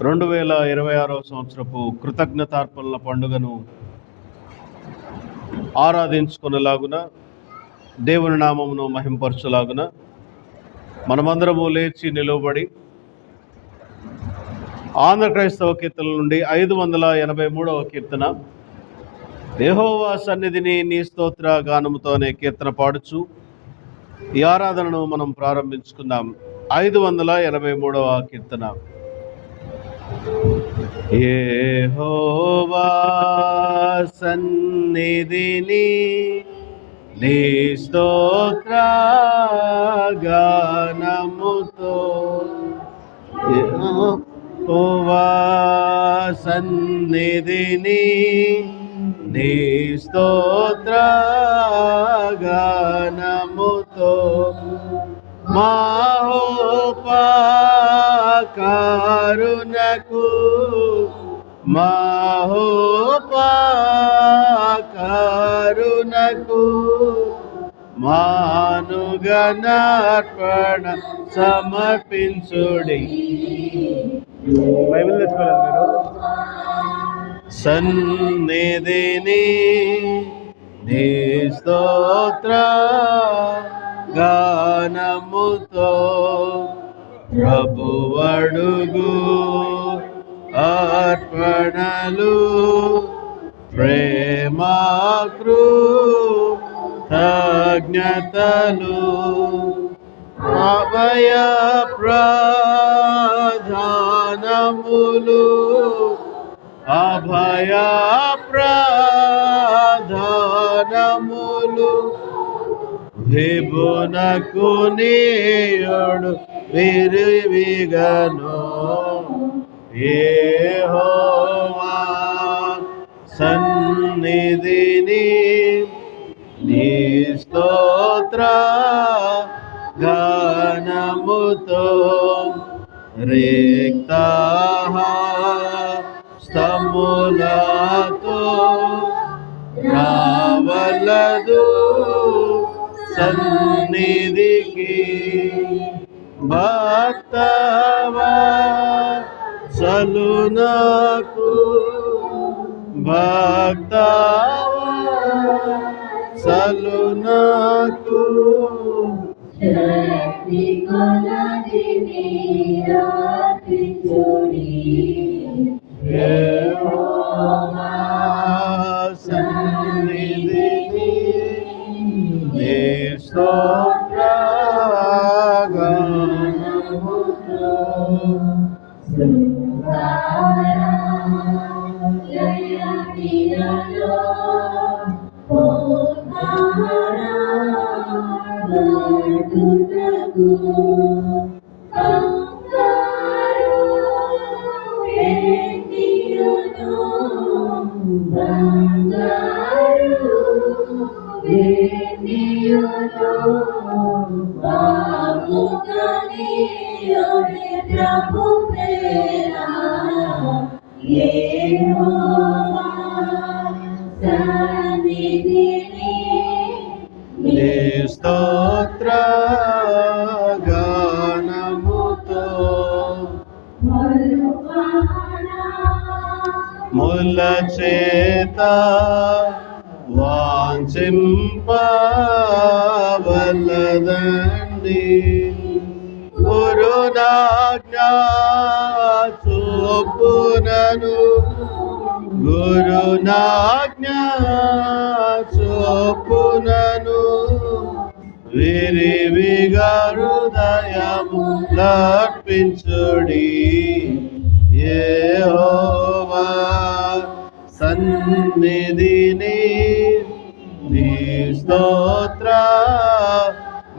2026వ సంవత్సరపు కృతజ్ఞతార్పణల పండుగను ఆరాధించుకునేలాగున, దేవుని నామమును మహింపరచులాగున మనమందరము లేచి నిలువబడి ఆంధ్ర క్రైస్తవ కీర్తనల నుండి 583వ కీర్తన, యెహోవా సన్నిధిని నీ స్తోత్ర గానముతో అనే కీర్తన పాడుచు ఈ ఆరాధనను మనం ప్రారంభించుకుందాం. 583వ కీర్తన. యెహోవా సన్నిధిని నీ స్తోత్ర గానముతో, యెహోవా సన్నిధిని నీ స్తోత్ర గానముతో మహోపకారునకు మానుగనార్పణ సమర్పించుడి. బైబిల్ తెచ్చుకోలేదు మీరు? సన్నిధిని నీ స్తోత్ర గానముతో ప్రభువడుగు అర్పణలు ప్రేమకృతజ్ఞతలు అభయ ప్రధానములు విభునకు నీయుడు విరివిగను. యెహోవా సన్నిధిని నీ స్తోత్ర గానముతో రిక్త స్తములతో రావలదు సన్నిధికి. భక్తవత్సలునకు భక్తవత్సలునకు యెహోవా సన్నిధిని నీ స్తోత్ర గానముతో నీ స్తోత్ర గానముతో ముల చేత వాంఛింపవలదండి. గురునాజ్ఞా చొప్పునను గురునాజ్ఞా చొప్పునను విరివిగా హృదయములర్పించుడి. యెహోవా సన్నిధిని నీ స్తోత్ర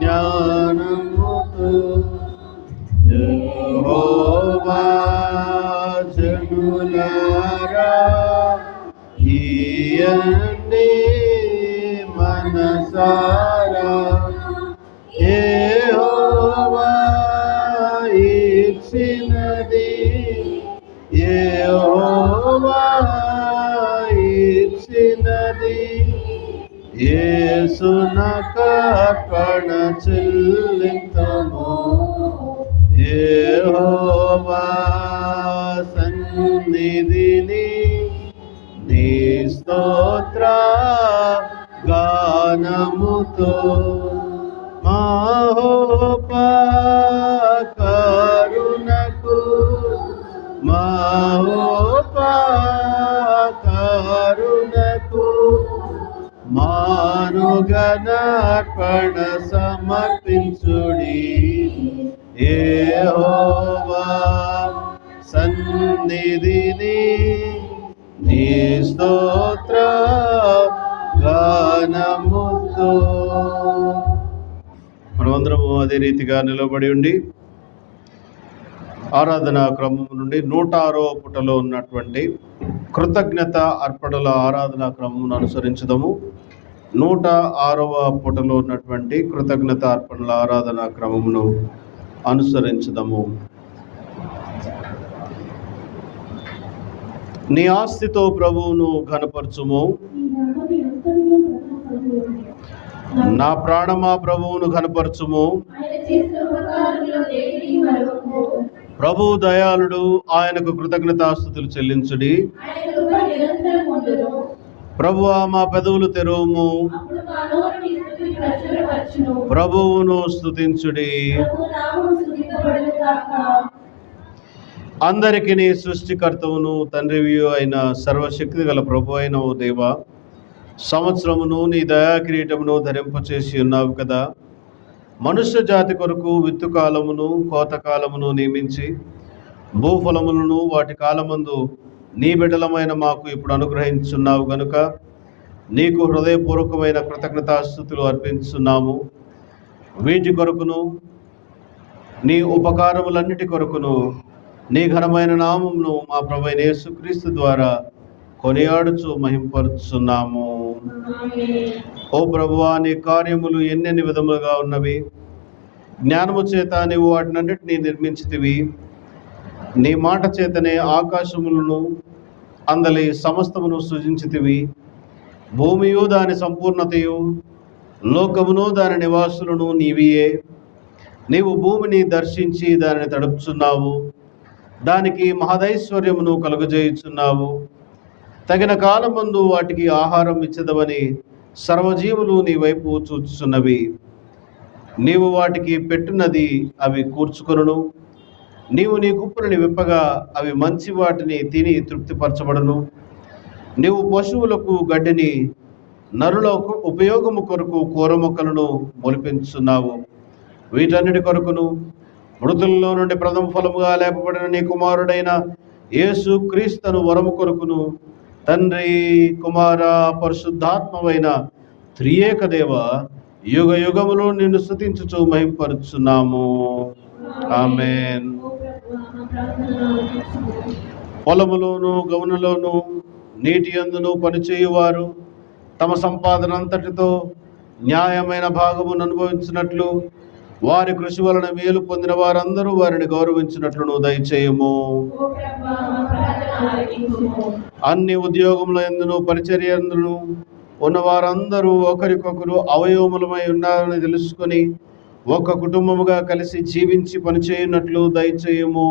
జ్ఞానముతో యెహోవా జనులారా ఇయ్యండి మనసారా. యెహోవా ఇచ్చినది యెహోవా ఇచ్చినది యేసునకర్పణ చెల్లింతుము. యెహోవా సన్నిధిని నీ స్తోత్ర గానముతో మహోపకారునకు మహోపకారునకు మానుగనార్పణ సమర్పించుడి. యెహోవా సన్నిధిని నీ స్తోత్ర గానముతో. మనమందరము అదే రీతిగా నిలబడి ఉండి ఆరాధనా క్రమం నుండి 106వ పుటలో ఉన్నటువంటి కృతజ్ఞత అర్పణల ఆరాధనా క్రమమును అనుసరించుదాము. 106వ పుటలో ఉన్నటువంటి కృతజ్ఞత అర్పణల ఆరాధనా క్రమమును అనుసరించుదాము. నీ ఆస్తితో ప్రభువును ఘనపరచుము. నా ప్రాణమా ప్రభువును ఘనపరచుము. ప్రభువు దయాళుడు, ఆయనకు కృతజ్ఞతాస్తుతులు చెల్లించుడి. ప్రభువా మా పెదవులు తెరువుము, ప్రభువును స్తుతించుడి. అందరికి నీ సృష్టికర్తవును తండ్రివియు అయిన సర్వశక్తి గల ప్రభు అయిన ఓ దేవా, సంవత్సరమును నీ దయాకిరీటమును ధరింపచేసి ఉన్నావు కదా. మనుష్య జాతి కొరకు విత్తు కాలమును కోత కాలమును నియమించి భూఫలములను వాటి కాలమందు నీ బిడ్డలమైన మాకు ఇప్పుడు అనుగ్రహించున్నావు గనుక నీకు హృదయపూర్వకమైన కృతజ్ఞతాస్తుతులు అర్పించున్నాము. వీటి కొరకును నీ ఉపకారములన్నిటి కొరకును నీ ఘనమైన నామమును మా ప్రభువైన యేసుక్రీస్తు ద్వారా కొనియాడుచు మహింపరుచున్నాము. ఓ ప్రభువా, నీ కార్యములు ఎన్నెన్ని విధములుగా ఉన్నవి. జ్ఞానము చేత నీవు వాటినన్నిటినీ నిర్మించితివి. నీ మాట చేతనే ఆకాశములను అందలి సమస్తమును సృజించితివి. భూమియు దాని సంపూర్ణతయు లోకమును దాని నివాసులను నీవియే. నీవు భూమిని దర్శించి దానిని తడుపుచున్నావు, దానికి మహదైశ్వర్యమును కలుగజేయుచున్నావు. తగిన కాలమందు వాటికి ఆహారం ఇచ్చదవని సర్వజీవులు నీ వైపు చూచుచున్నవి. నీవు వాటికి పెట్టున్నది అవి కూర్చుకొనును. నీవు నీ గుప్పులని విప్పగా అవి మంచి వాటిని తిని తృప్తిపరచబడును. నీవు పశువులకు గడ్డిని, నరులకు ఉపయోగము కొరకు కూర మొక్కలను మొలిపించున్నావు. వీటన్నిటి కొరకును మృతుల్లో నుండి ప్రథమ ఫలముగా లేపబడిన నీ కుమారుడైన యేసు క్రీస్తును వరము కొరకును తండ్రి, కుమార, పరిశుద్ధాత్మవైన త్రియేక దేవ యుగ యుగములు నిన్ను స్తుతించుచు మహింపరుచున్నాము. ఆమేన్. పొలములోను గౌనులోను నీటి యందును పనిచేయువారు తమ సంపాదన అంతటితో న్యాయమైన భాగమును అనుభవించినట్లు వారి కృషి వలన మేలు పొందిన వారందరూ వారిని గౌరవించినట్లును దయచేయము. అన్ని ఉద్యోగముల యందును పరిచర్య యందును ఉన్న వారందరూ ఒకరికొకరు అవయవములమై ఉన్నారని తెలుసుకొని ఒక కుటుంబముగా కలిసి జీవించి పనిచేయున్నట్లు దయచేయము.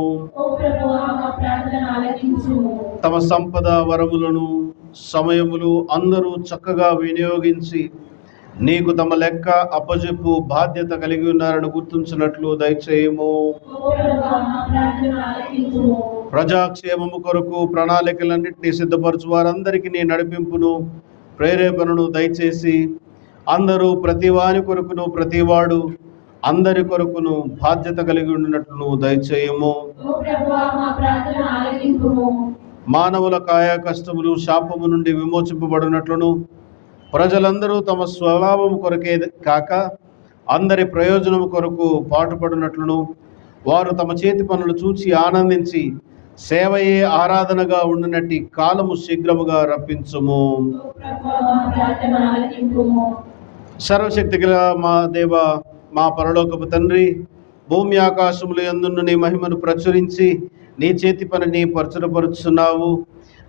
తమ సంపద వరములను సమయములు అందరూ చక్కగా వినియోగించి నీకు తమ లెక్క అప్పజెప్పు బాధ్యత కలిగి ఉన్నారని గుర్తించినట్లు దయచేయము. ప్రజాక్షేమము కొరకు ప్రణాళికలన్నింటినీ సిద్ధపరచు వారందరికీ నీ నడిపింపును ప్రేరేపణను దయచేసి అందరూ ప్రతివాని కొరకును ప్రతివాడు అందరి కొరకును బాధ్యత కలిగి ఉన్నట్లు దయచేయము. మానవుల కాయ కష్టములు శాపము నుండి విమోచింపబడినట్లును ప్రజలందరూ తమ స్వలాభం కొరకే కాక అందరి ప్రయోజనం కొరకు పాటుపడినట్లును వారు తమ చేతి పనులు చూచి ఆనందించి సేవయే ఆరాధనగా ఉండినట్టి కాలము శీఘ్రముగా రప్పించుము. సర్వశక్తి గల మా దేవ, మా పరలోకపు తండ్రి, భూమి ఆకాశములు యందున్న నీ మహిమను ప్రచురించి నీ చేతి పనిని పరచురపరుచున్నావు.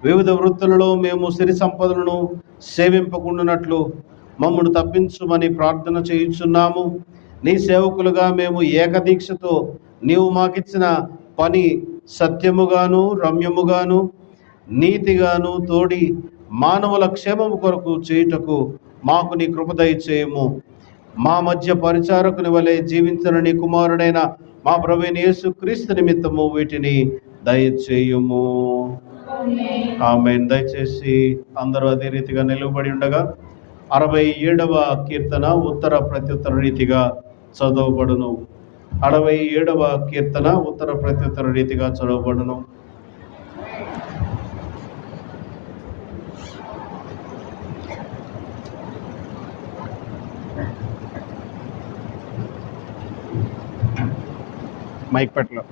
వివిధ వృత్తులలో మేము సిరి సంపదలను సేవింపకుండానట్లు మమ్మను తప్పించుమని ప్రార్థన చేయుచున్నాము. నీ సేవకులుగా మేము ఏకదీక్షతో నీవు మాకిచ్చిన పని సత్యముగాను రమ్యముగాను నీతిగాను తోడి మానవుల క్షేమము కొరకు చేయుటకు మాకు నీ కృప దయచేయము. మా మధ్య పరిచారకుని వలె జీవించిన నీ కుమారుడైన మా ప్రభువైన యేసు క్రీస్తు నిమిత్తము వీటిని దయచేయుము. ఆమేన్. దయచేసి అందరూ అదే రీతిగా నిలువబడి ఉండగా 67వ కీర్తన ఉత్తర ప్రత్యుత్తర రీతిగా చదవబడును. 67వ కీర్తన ఉత్తర ప్రత్యుత్తర రీతిగా చదవబడును. మైక్ పెట్టలో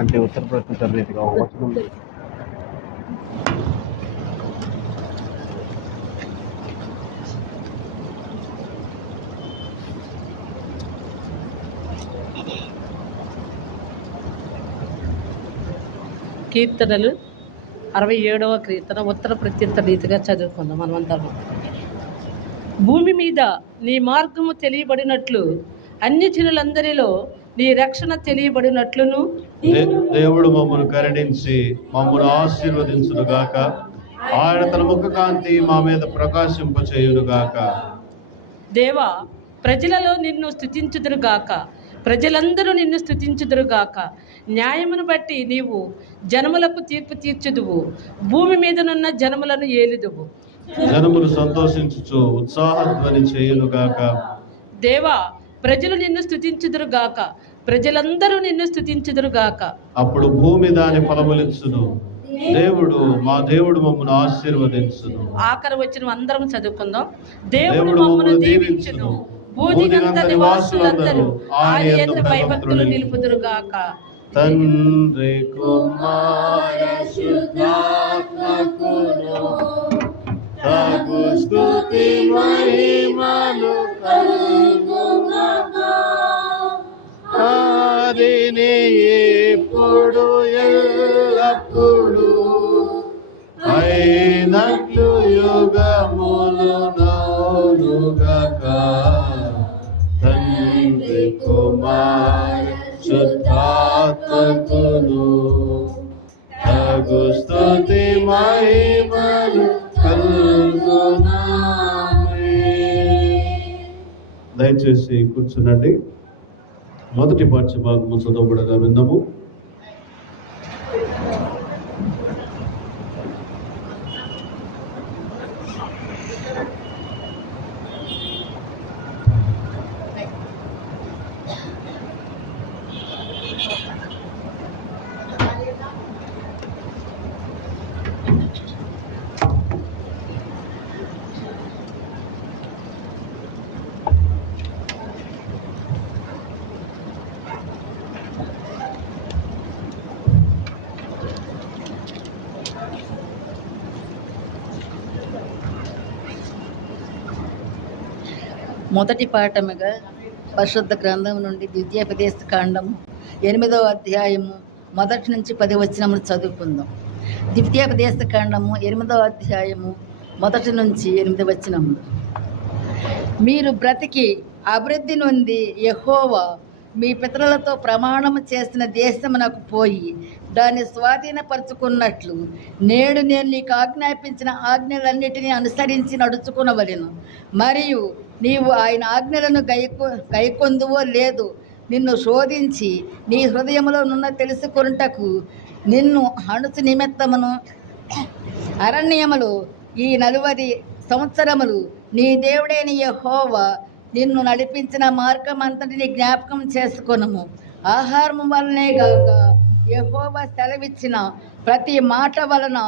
అంటే ఉత్తర ప్రత్యుత్తర రీతిగా వచనం కీర్తనలు 67వ కీర్తన ఉత్తర ప్రత్యుత్తర రీతిగా చదువుకుందాం మనమంతా. భూమి మీద నీ మార్గము తెలియబడినట్లు అన్ని జనులందరిలో నీ రక్షణ తెలియబడినట్లును దేవుడు మమ్మల్ని కరుణించి మమ్మల్ని ఆశీర్వదించును గాక. ఆయన తన ముఖ కాంతి మా మీద ప్రకాశింపచేయును గాక. దేవా, ప్రజలలో నిన్ను స్తుతించుదురు గాక, ప్రజలందరూ నిన్ను స్తుతించుదురు గాక. న్యాయమును బట్టి నీవు జనములకు తీర్పు తీర్చుదువు, భూమి మీదనున్న జనములను ఏలుదువు. జనములు సంతోషించుచు ఉత్సాహధ్వని చేయును గాక. దేవా, ప్రజలు నిన్ను స్తుతించుదురు గాక, ప్రజలందరూ నిన్ను స్తుతించుదురు గాక. అప్పుడు భూమి దాని ఫలములిచ్చును, మా దేవుడు మమ్మల్ని ఆశీర్వదించును. ఆఖరి వచ్చిన అందరం చదువుకుందాం. దేవుడు మమ్మల్ని దీవించును, భూదిగంత నివాసులందరూ ఆయన యందు భయభక్తులు నిలుపుదురు గాక. తండ్రి కుమార శుద్ధాత్మకును తగు స్తుతి మహిమలు కలుగుగాక. ఆదిని ఇప్పుడు ఎల్లప్పుడు అయినట్లు యుగములు నౌనుగాక. తండ్రి కుమార శుద్ధాత్మకును తగు స్తుతి మహిమలు కలుగుగాక. దయచేసి కూర్చునండి. మొదటి పాఠ్య భాగము చదవబడగా విందాము. మొదటి పాఠముగా పరిశుద్ధ గ్రంథం నుండి ద్వితీయోపదేశ కాండము 8వ అధ్యాయము 1 నుంచి 10 వచనములు చదువుకుందాం. ద్వితీయోపదేశ కాండము 8వ అధ్యాయము 1 నుంచి 8 వచనములు. మీరు బ్రతికి అభివృద్ధి నొంది యెహోవా మీ పితరులతో ప్రమాణము చేసిన దేశమునకు పోయి దాన్ని స్వాధీనపరుచుకున్నట్లు నేడు నేను నీకు ఆజ్ఞాపించిన ఆజ్ఞలన్నిటినీ అనుసరించి నడుచుకునవలెను. మరియు నీవు ఆయన ఆజ్ఞలను గైకొందువో లేదు నిన్ను శోధించి నీ హృదయములో నున్న తెలుసుకొనుటకు నిన్ను అణుచు నిమిత్తమును అరణ్యములు ఈ 40 సంవత్సరములు నీ దేవుడైన యెహోవా నిన్ను నడిపించిన మార్గం అంతటిని జ్ఞాపకం చేసుకొనుము. ఆహారము వలనే గాక యెహోవా సెలవిచ్చిన ప్రతి మాట వలన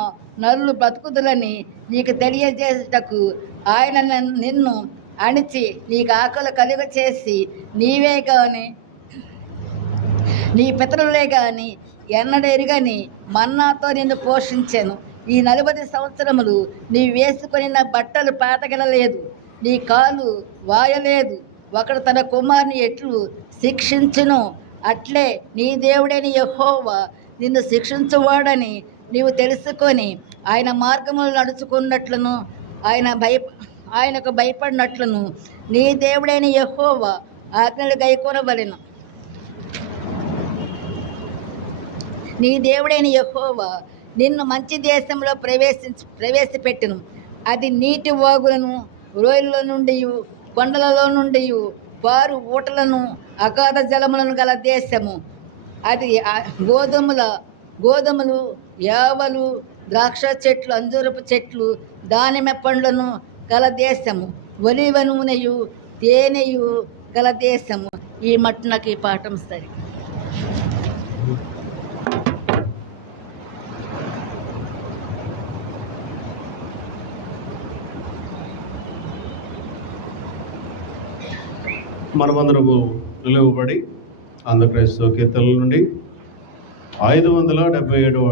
నరులు బ్రతుకుదులని నీకు తెలియజేయుటకు ఆయన నిన్ను అణిచి నీకు ఆకలి కలుగ చేసి నీవే గాని నీ పితరులే గాని ఎన్నడెరుగని మన్నాతో నిన్ను పోషించెను. ఈ 40 సంవత్సరములు నీ వేసుకొనిన బట్టలు పాతగలలేదు, నీ కాలు వాయలేదు. ఒకడు తన కుమారుని ఎట్లు శిక్షించును అట్లే నీ దేవుడైన యెహోవా నిన్ను శిక్షించువాడని నీవు తెలుసుకొని ఆయన మార్గములు నడుచుకున్నట్లును ఆయనకు భయపడినట్లును నీ దేవుడైన యెహోవా ఆజ్ఞలు గైకొనవలెను. నీ దేవుడైన యెహోవా నిన్ను మంచి దేశంలో ప్రవేశపెట్టును. అది నీటి వాగులను, రోయల నుండి, కొండలలో నుండి పారు ఊటలను, అగాధ జలములను గల దేశము. అది గోధుమలు, యావలు, ద్రాక్ష చెట్లు, అంజూరపు చెట్లు, దానిమ్మ పండ్లను గల దేశము, ఒలీవ నూనెయు తేనెయు గల దేశము. ఈ మట్టునకు ఈ పాఠం సరి. మనమందరము నిలువబడి ఆంధ్రప్రదేశ్ కీర్తనల నుండి 577వ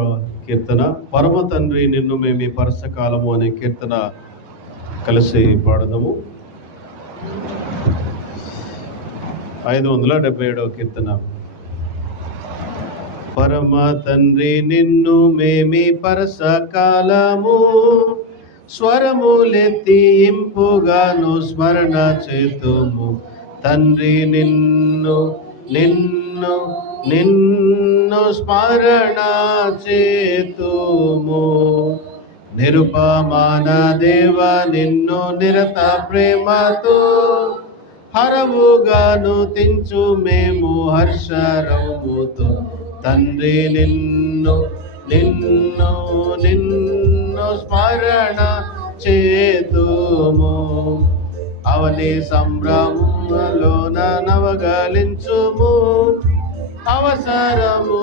కీర్తన, పరమ తండ్రి నిన్ను మేమి పరసకాలము అనే కీర్తన కలిసి పాడదాము. 577వ కీర్తన. పరమ తండ్రి నిన్ను మేమి పరసకాలము స్వరములెత్తి ఇంపుగాను స్మరణ చేతుము. తండ్రి నిన్ను నిన్ను నిన్ను స్మరణ చేతుము. నిరుపమాన దేవ నిన్ను నిరత ప్రేమతో హరవుగాను తించు మేము హర్షరముతో. తండ్రి నిన్ను నిన్ను నిన్ను స్మరణ చేతుము. అవని సంభ్రమములోన నవగలించుము. అవసరము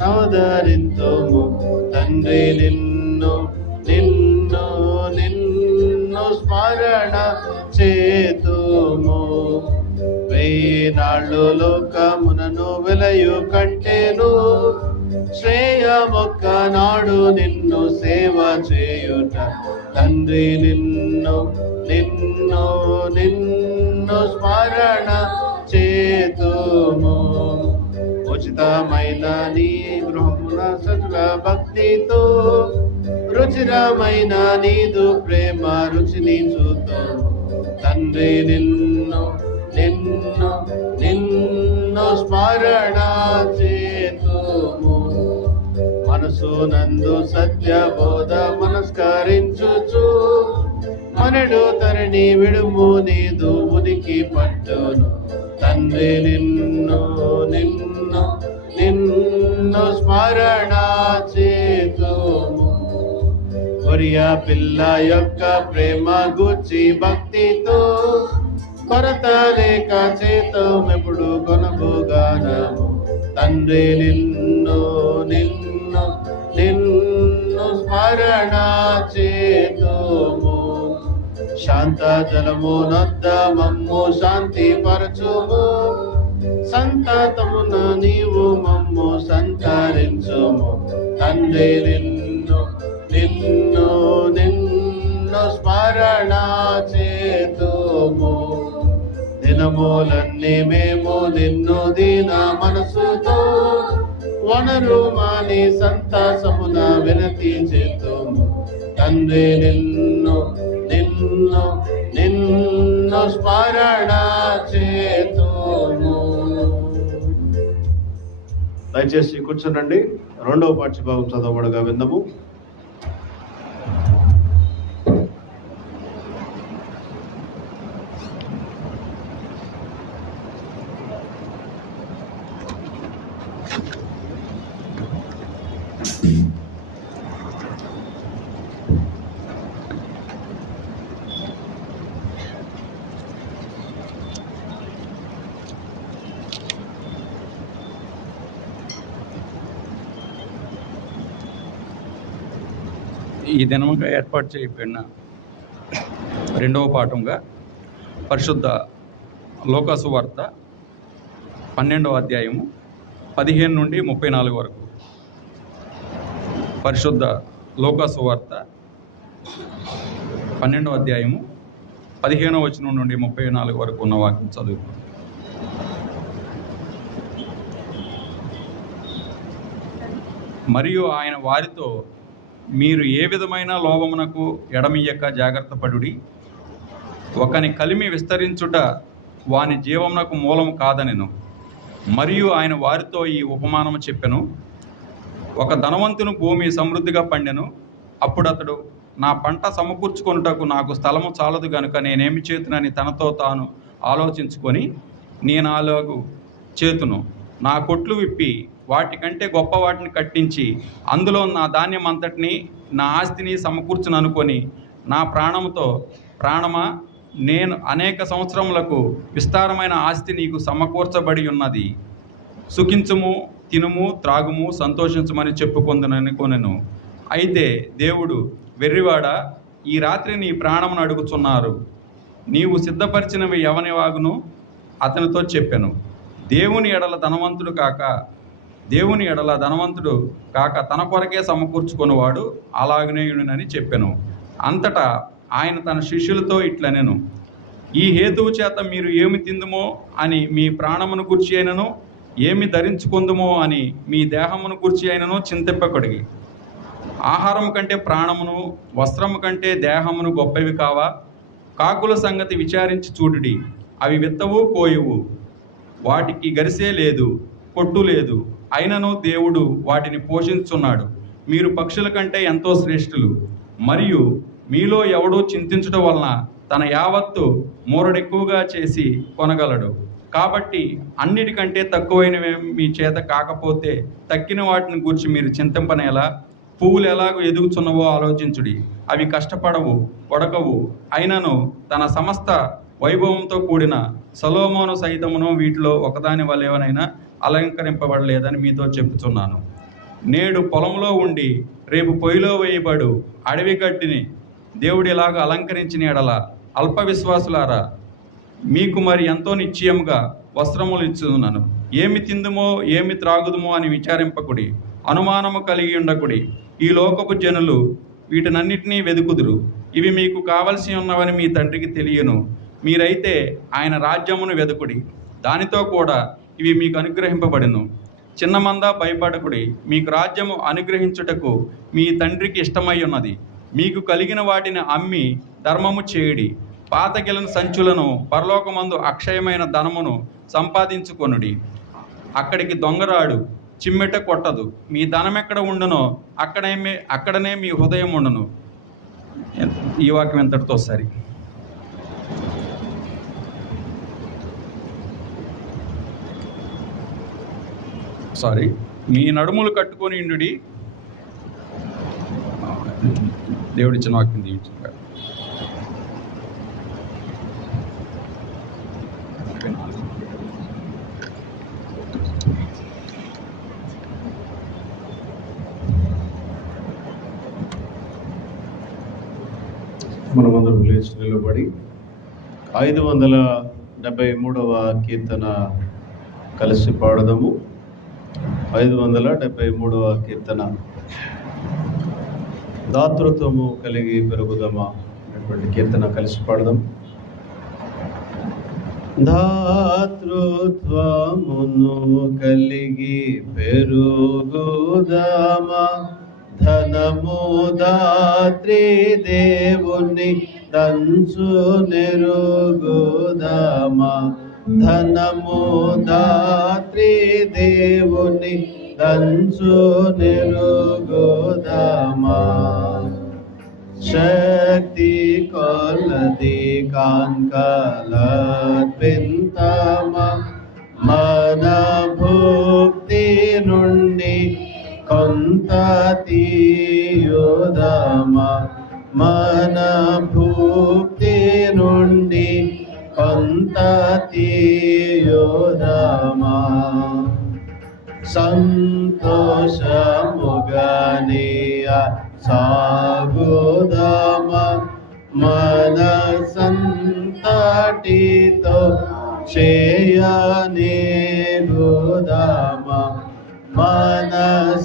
నవధరింతుము. తండ్రి నిన్ను నిన్ను నిన్ను స్మరణ చేతుము. 1000 నాళ్ళు లోకమునను వెలయు కంటేను శ్రేయమొక్క నాడు నిన్ను సేవ చేయుట. తండ్రి నిన్ను నిన్ను నిన్ను స్మరణ చేతుము. ఉచితమైన నీ గృహమున సకల భక్తితో రుచిరమైన నీదు ప్రేమ రుచిని చూతుము. తండ్రి నిన్ను నిన్ను నిన్ను స్మరణ చేతుము. మనసు నందు సత్య బోధ మనస్కరించుచు మనడు తరణి విడుము నీదు ఉనికి పట్టును. తండ్రి నిన్ను నిన్ను నిన్ను స్మరణ చేతుము. కొరియా పిల్ల యొక్క ప్రేమ గూర్చి భక్తితో కొరత లేక చేతమెప్పుడు కొనబుగానము. తండ్రి నిన్ను నిన్ను నిన్ను స్మరణ చేతుము. శాంత జలము నొద్ద మమ్ము శాంతి పరచుము. సంతతమున నీవు మమ్ము సంతరించుము. తండ్రి నిన్ను నిన్ను నిన్ను స్మరణ చేతుము. దినములన్నీ మేము నిన్ను దీన మనసుతో వనరు మాని సంతసమున వినతి చేతుము. తండ్రి నిన్ను నిన్ను నిన్ను స్మరణ చేతుము. దయచేసి కూర్చోనండి. 2వ పాఠ్యభాగం చదవబడగా విందాము. ఈ దినముగా ఏర్పాటు చేయబడిన 2వ పాఠంగా పరిశుద్ధ లోకాసు వార్త 12వ అధ్యాయము 15 నుండి 34 వరకు. పరిశుద్ధ లోకాసు వార్త 12వ అధ్యాయము 15వ వచనం నుండి 34 వరకు ఉన్న వాక్యం చదువుకుందాం. మరియు ఆయన వారితో, మీరు ఏ విధమైన లోభమునకు ఎడమియ్యక జాగ్రత్త పడుడి. ఒకని కలిమి విస్తరించుట వాని జీవమునకు మూలము కాదనెను. మరియు ఆయన వారితో ఈ ఉపమానము చెప్పెను. ఒక ధనవంతుని భూమి సమృద్ధిగా పండెను. అప్పుడు అతడు, నా పంట సమకూర్చుకొనుటకు నాకు స్థలము చాలదు గనుక నేనేమి చేతునని తనతో తాను ఆలోచించుకొని, నేను అలాగు చేతును, నా కొట్లు విప్పి వాటికంటే గొప్ప వాటిని కట్టించి అందులో నా ధాన్యం అంతటిని నా ఆస్తిని సమకూర్చును అనుకొని, నా ప్రాణమా, నేను అనేక సంవత్సరములకు విస్తారమైన ఆస్తి నీకు సమకూర్చబడి ఉన్నది, సుఖించుము, తినుము, త్రాగుము, సంతోషించమని చెప్పుకొందునని కొనెను. అయితే దేవుడు, వెర్రివాడా, ఈ రాత్రి నీ ప్రాణమును అడుగుచున్నారు, నీవు సిద్ధపరిచినవి ఎవనివాగును అతనితో చెప్పెను. దేవుని ఎడల ధనవంతుడు కాక తన కొరకే సమకూర్చుకొనివాడు అలాగనేయునని చెప్పెను. అంతటా ఆయన తన శిష్యులతో ఇట్లనెను, ఈ హేతువు చేత మీరు ఏమి తిందుమో అని మీ ప్రాణమును గూర్చి అయినను, ఏమి ధరించుకుందుమో అని మీ దేహమును గూర్చి అయినను చింతింపకొడిగి. ఆహారము కంటే ప్రాణమును, వస్త్రము కంటే దేహమును గొప్పవి కావా? కాకుల సంగతి విచారించి చూడుడి, అవి విత్తవు, కోయువు, వాటికి గరిసే లేదు, కొట్టు లేదు, అయినను దేవుడు వాటిని పోషించున్నాడు. మీరు పక్షుల కంటే ఎంతో శ్రేష్ఠులు. మరియు మీలో ఎవడూ చింతించడం వలన తన యావత్తు మూరడెక్కువగా చేసి కొనగలడు. కాబట్టి అన్నిటికంటే తక్కువైనవి మీ చేత కాకపోతే తక్కిన వాటిని గూర్చి మీరు చింతింపనేలా? పువ్వులు ఎలాగో ఎదుగుచున్నవో ఆలోచించుడి. అవి కష్టపడవు, పొడకవు, అయినను తన సమస్త వైభవంతో కూడిన సొలొమోను సైతమును వీటిలో ఒకదాని వలెనైనా అలంకరింపబడలేదని మీతో చెప్పుచున్నాను. నేడు పొలంలో ఉండి రేపు పొయ్యిలో వేయబడు అడవి గడ్డిని దేవుడు ఇలాగ అలంకరించిన ఎడల అల్ప విశ్వాసులారా, మీకు మరి ఎంతో నిశ్చయముగా వస్త్రములు ఇచ్చున్నాను. ఏమి తిందుమో ఏమి త్రాగుదుమో అని విచారింపకుడి, అనుమానము కలిగి ఉండకుడి. ఈ లోకపు జనులు వీటినన్నిటినీ వెదుకుదురు. ఇవి మీకు కావలసి ఉన్నవని మీ తండ్రికి తెలియను. మీరైతే ఆయన రాజ్యమును వెదుకుడి, దానితో కూడా ఇవి మీకు అనుగ్రహింపబడును. చిన్న మంద భయపడకుడి, మీకు రాజ్యము అనుగ్రహించుటకు మీ తండ్రికి ఇష్టమై ఉన్నది. మీకు కలిగిన వాటిని అమ్మి ధర్మము చేయుడి. పాతగిలిన సంచులను, పరలోకమందు అక్షయమైన ధనమును సంపాదించుకొనుడి. అక్కడికి దొంగరాడు, చిమ్మెట కొట్టదు. మీ ధనం ఎక్కడ ఉండునో అక్కడనే మీ హృదయం ఉండును. ఈ వాక్యం ఎంతటితో సరి. మీ నడుములు కట్టుకొని ఉండుడి. దేవుడిచ్చిన వాక్యం దీవించుగా. మనమందరం లేచి నిలబడి 573వ కీర్తన కలిసి పాడదాము. 573వ కీర్తన. దాతృత్వము కలిగి పెరుగుదమా అనేటువంటి కీర్తన కలిసి పాడదాం. దాతృత్వమును కలిగి పెరుగుదమా, ధనము దాత్రి దేవుని దంచు నెరుగుదమా, ధనము దాత్రి దేవుని దంచు నెరుగుదమా, శక్తి కొలది కాంకలర్పింతమా, మన భుక్తి నుండి కొంత తీయుదమా, మన భుక్తి నుండి కొంత తీయుదమా, సంతోషముగనియ సాగుదమా, మన సంతటితో చేయనేగుదమా, మన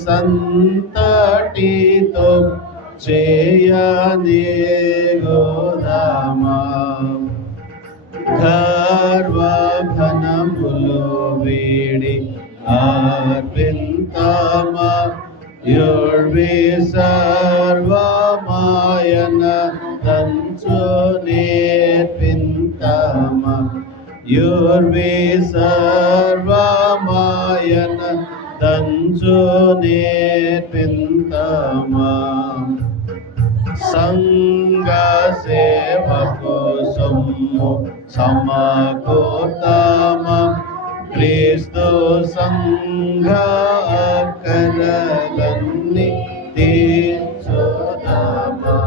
సంతటితో చేయనేగుదమా, గర్వఘనములు వీడి అర్పింతమా, యుర్వి సర్వమాయన తంచు నేర్పింతమా, యుర్వి సర్వమాయన దంచు నేర్పింతమా సంగ సేవకు సొమ్ము సమకూర్తమ క్రీస్తు సంఘ అక్కరలన్నీ తీర్చుదమా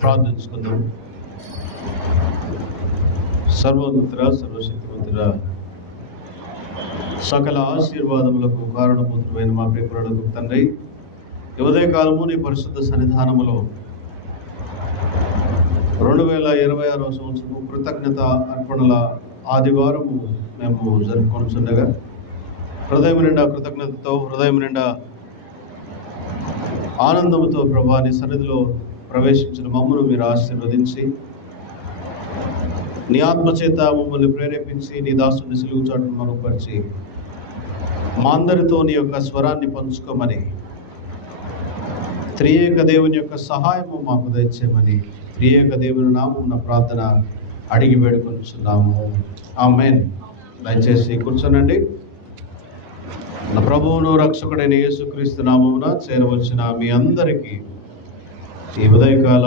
ప్రార్థించుకుందాం. సర్వోన్నతుడ సర్వశక్తిమంతుడ సకల ఆశీర్వాదములకు కారణభూతుడైన మా ప్రియకులకు తండ్రి, ఈ ఉదయకాలము నీ పరిశుద్ధ సన్నిధానములో 2026వ సంవత్సరము కృతజ్ఞత అర్పణల ఆదివారము మేము జరుపుకొనుచుండగా హృదయం నిండా కృతజ్ఞతతో, హృదయం నిండా ఆనందముతో ప్రభా నీ సన్నిధిలో ప్రవేశించిన మమ్మను మీరు ఆశీర్వదించి నీ ఆత్మచేత మమ్మల్ని ప్రేరేపించి నీ దాసుని సిలువు చాటును మరుగుపరిచి మా అందరితో నీ యొక్క స్వరాన్ని పంచుకోమని, త్రియేక దేవుని యొక్క సహాయము మాకు దయచేయమని త్రియేక దేవుని నామమున ప్రార్థన అడిగి వేడుకొంచున్నాము. ఆమేన్. దయచేసి కూర్చోనండి. నా ప్రభువును రక్షకుడైన యేసుక్రీస్తు నామమున చేరవచ్చిన మీ అందరికీ ఈ ఉదయకాల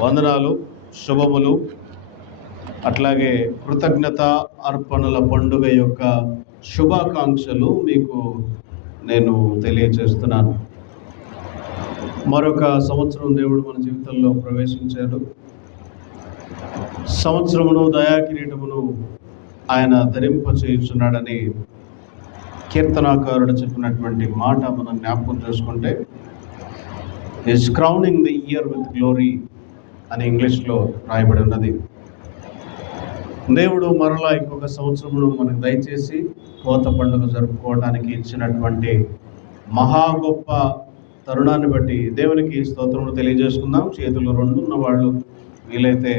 వందనాలు, శుభములు, అట్లాగే కృతజ్ఞత అర్పణల పండుగ యొక్క శుభాకాంక్షలు మీకు నేను తెలియజేస్తున్నాను. మరొక సంవత్సరం దేవుడు మన జీవితంలో ప్రవేశించాడు. సంవత్సరమును దయాకిరీటమును ఆయన ధరింపచేయుచున్నాడని కీర్తనాకారుడు చెప్పినటువంటి మాట మనం జ్ఞాపకం చేసుకుంటే, is crowning the year with glory అని ఇంగ్లీష్లో రాయబడి ఉన్నది. దేవుడు మరలా ఇంకొక సంవత్సరమును మనకు దయచేసి కోత పండుగ జరుపుకోవడానికి ఇచ్చినటువంటి మహా గొప్ప తరుణాన్ని బట్టి దేవునికి స్తోత్రములు తెలియజేసుకుందాం. చేతులు రెండు ఉన్న వాళ్ళు వీలైతే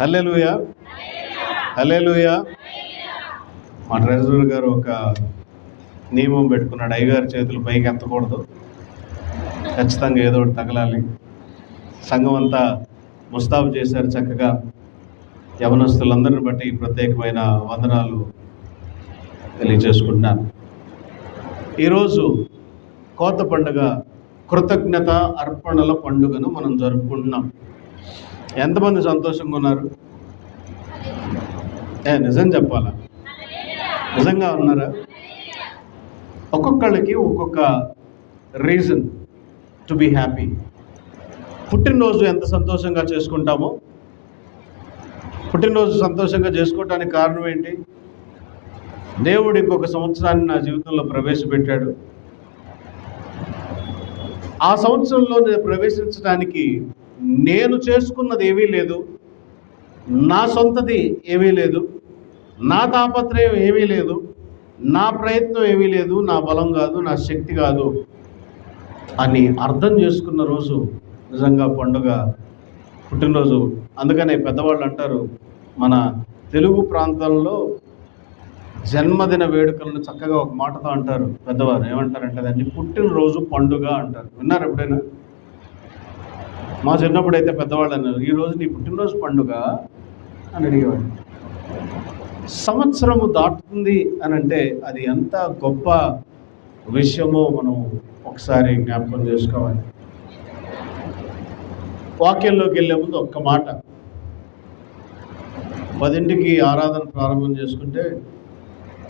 హల్లెలూయా హల్లెలూయా. మా ట్రెజరర్ గారు ఒక నియమం పెట్టుకున్నాడు, అయ్యగారి చేతులు పైకి ఎత్తకూడదు, ఖచ్చితంగా ఏదో ఒకటి తగలాలి. సంఘం అంతా ముస్తాబు చేశారు చక్కగా. యవనస్తులందరిని బట్టి ప్రత్యేకమైన వందనాలు తెలియజేసుకుంటున్నాను. ఈరోజు కోత పండుగ, కృతజ్ఞత అర్పణల పండుగను మనం జరుపుకుంటున్నాం. ఎంతమంది సంతోషంగా ఉన్నారు? నిజం చెప్పాలా? నిజంగా ఉన్నారా? ఒక్కొక్కళ్ళకి ఒక్కొక్క రీజన్ టు బీ హ్యాపీ. పుట్టినరోజు ఎంత సంతోషంగా చేసుకుంటామో, పుట్టినరోజు సంతోషంగా చేసుకోవటానికి కారణం ఏంటి? దేవుడు ఇంకొక సంవత్సరాన్ని నా జీవితంలో ప్రవేశపెట్టాడు. ఆ సంవత్సరంలో నేను ప్రవేశించడానికి నేను చేసుకున్నది ఏమీ లేదు, నా సొంతది ఏమీ లేదు, నా తాపత్రయం ఏమీ లేదు, నా ప్రయత్నం ఏమీ లేదు, నా బలం కాదు, నా శక్తి కాదు అని అర్థం చేసుకున్న రోజు నిజంగా పండుగ, పుట్టినరోజు. అందుకనే పెద్దవాళ్ళు అంటారు, మన తెలుగు ప్రాంతంలో జన్మదిన వేడుకలను చక్కగా ఒక మాటతో అంటారు పెద్దవారు. ఏమంటారంటే దాన్ని పుట్టినరోజు పండుగ అంటారు. విన్నారు ఎప్పుడైనా? మా చిన్నప్పుడు అయితే పెద్దవాళ్ళు అన్నారు, ఈరోజు నీ పుట్టినరోజు పండుగ అని అడిగేవాడు. సంవత్సరము దాటుతుంది అని అంటే అది ఎంత గొప్ప విషయమో మనం ఒకసారి జ్ఞాపకం చేసుకోవాలి. వాక్యంలోకి వెళ్ళే ముందు ఒక్క మాట, 10ంటికి ఆరాధన ప్రారంభం చేసుకుంటే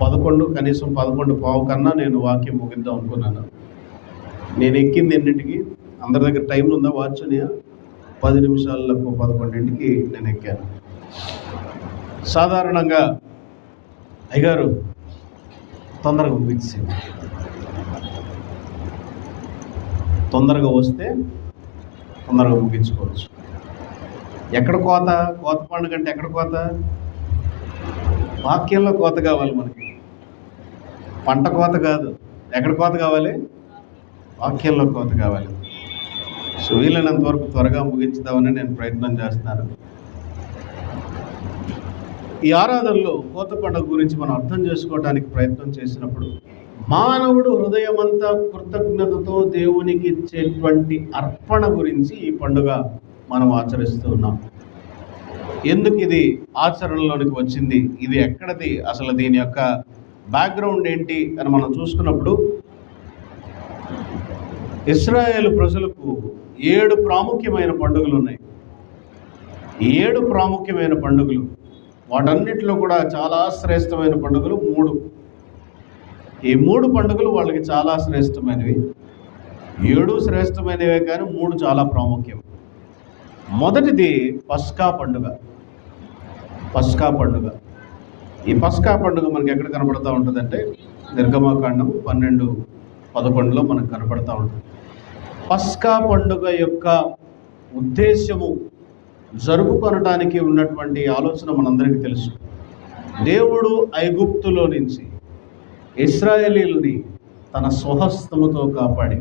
11, కనీసం 11:15 కన్నా నేను వాక్యం ముగిద్దాం అనుకున్నాను. నేను ఎక్కింది ఎన్నింటికి? అందరి దగ్గర టైం ఉందా? వాచ్ని 10 నిమిషాలకు 11ంటికి నేను ఎక్కాను. సాధారణంగా అయ్యగారు తొందరగా ముగించింది, తొందరగా వస్తే తొందరగా ముగించుకోవచ్చు. ఎక్కడ కోత? కోత పండుగ అంటే ఎక్కడ కోత? వాక్యంలో కోత కావాలి మనకి. పంట కోత కాదు. ఎక్కడ కోత కావాలి? వాక్యంలో కోత కావాలి. సో వీలైనంత వరకు త్వరగా ముగించుదామని నేను ప్రయత్నం చేస్తున్నాను. ఈ ఆరాధనలో కోత పండుగ గురించి మనం అర్థం చేసుకోవడానికి ప్రయత్నం చేసినప్పుడు, మానవుడు హృదయమంతా కృతజ్ఞతతో దేవునికి ఇచ్చేటువంటి అర్పణ గురించి ఈ పండుగ మనం ఆచరిస్తూ ఉన్నాం. ఎందుకు ఇది ఆచరణలోనికి వచ్చింది, ఇది ఎక్కడది, అసలు దీని యొక్క బ్యాక్గ్రౌండ్ ఏంటి అని మనం చూసుకున్నప్పుడు, ఇశ్రాయేలు ప్రజలకు 7 ప్రాముఖ్యమైన పండుగలు ఉన్నాయి. 7 ప్రాముఖ్యమైన పండుగలు, వాటన్నిటిలో కూడా చాలా శ్రేష్టమైన పండుగలు 3. ఈ 3 పండుగలు వాళ్ళకి చాలా శ్రేష్టమైనవి. 7 శ్రేష్టమైనవే, కానీ 3 చాలా ప్రాముఖ్యం. మొదటిది పస్కా పండుగ. పస్కా పండుగ, ఈ పస్కా పండుగ మనకి ఎక్కడ కనపడతా ఉంటుందంటే నిర్గమకాండం 12:11లో మనకు కనపడతా ఉంటుంది. పస్కా పండుగ యొక్క ఉద్దేశము, జరుపుకొనటానికి ఉన్నటువంటి ఆలోచన మనందరికీ తెలుసు. దేవుడు ఐగుప్తులో నుంచి ఇశ్రాయేలీయుల్ని తన స్వహస్తముతో కాపాడి,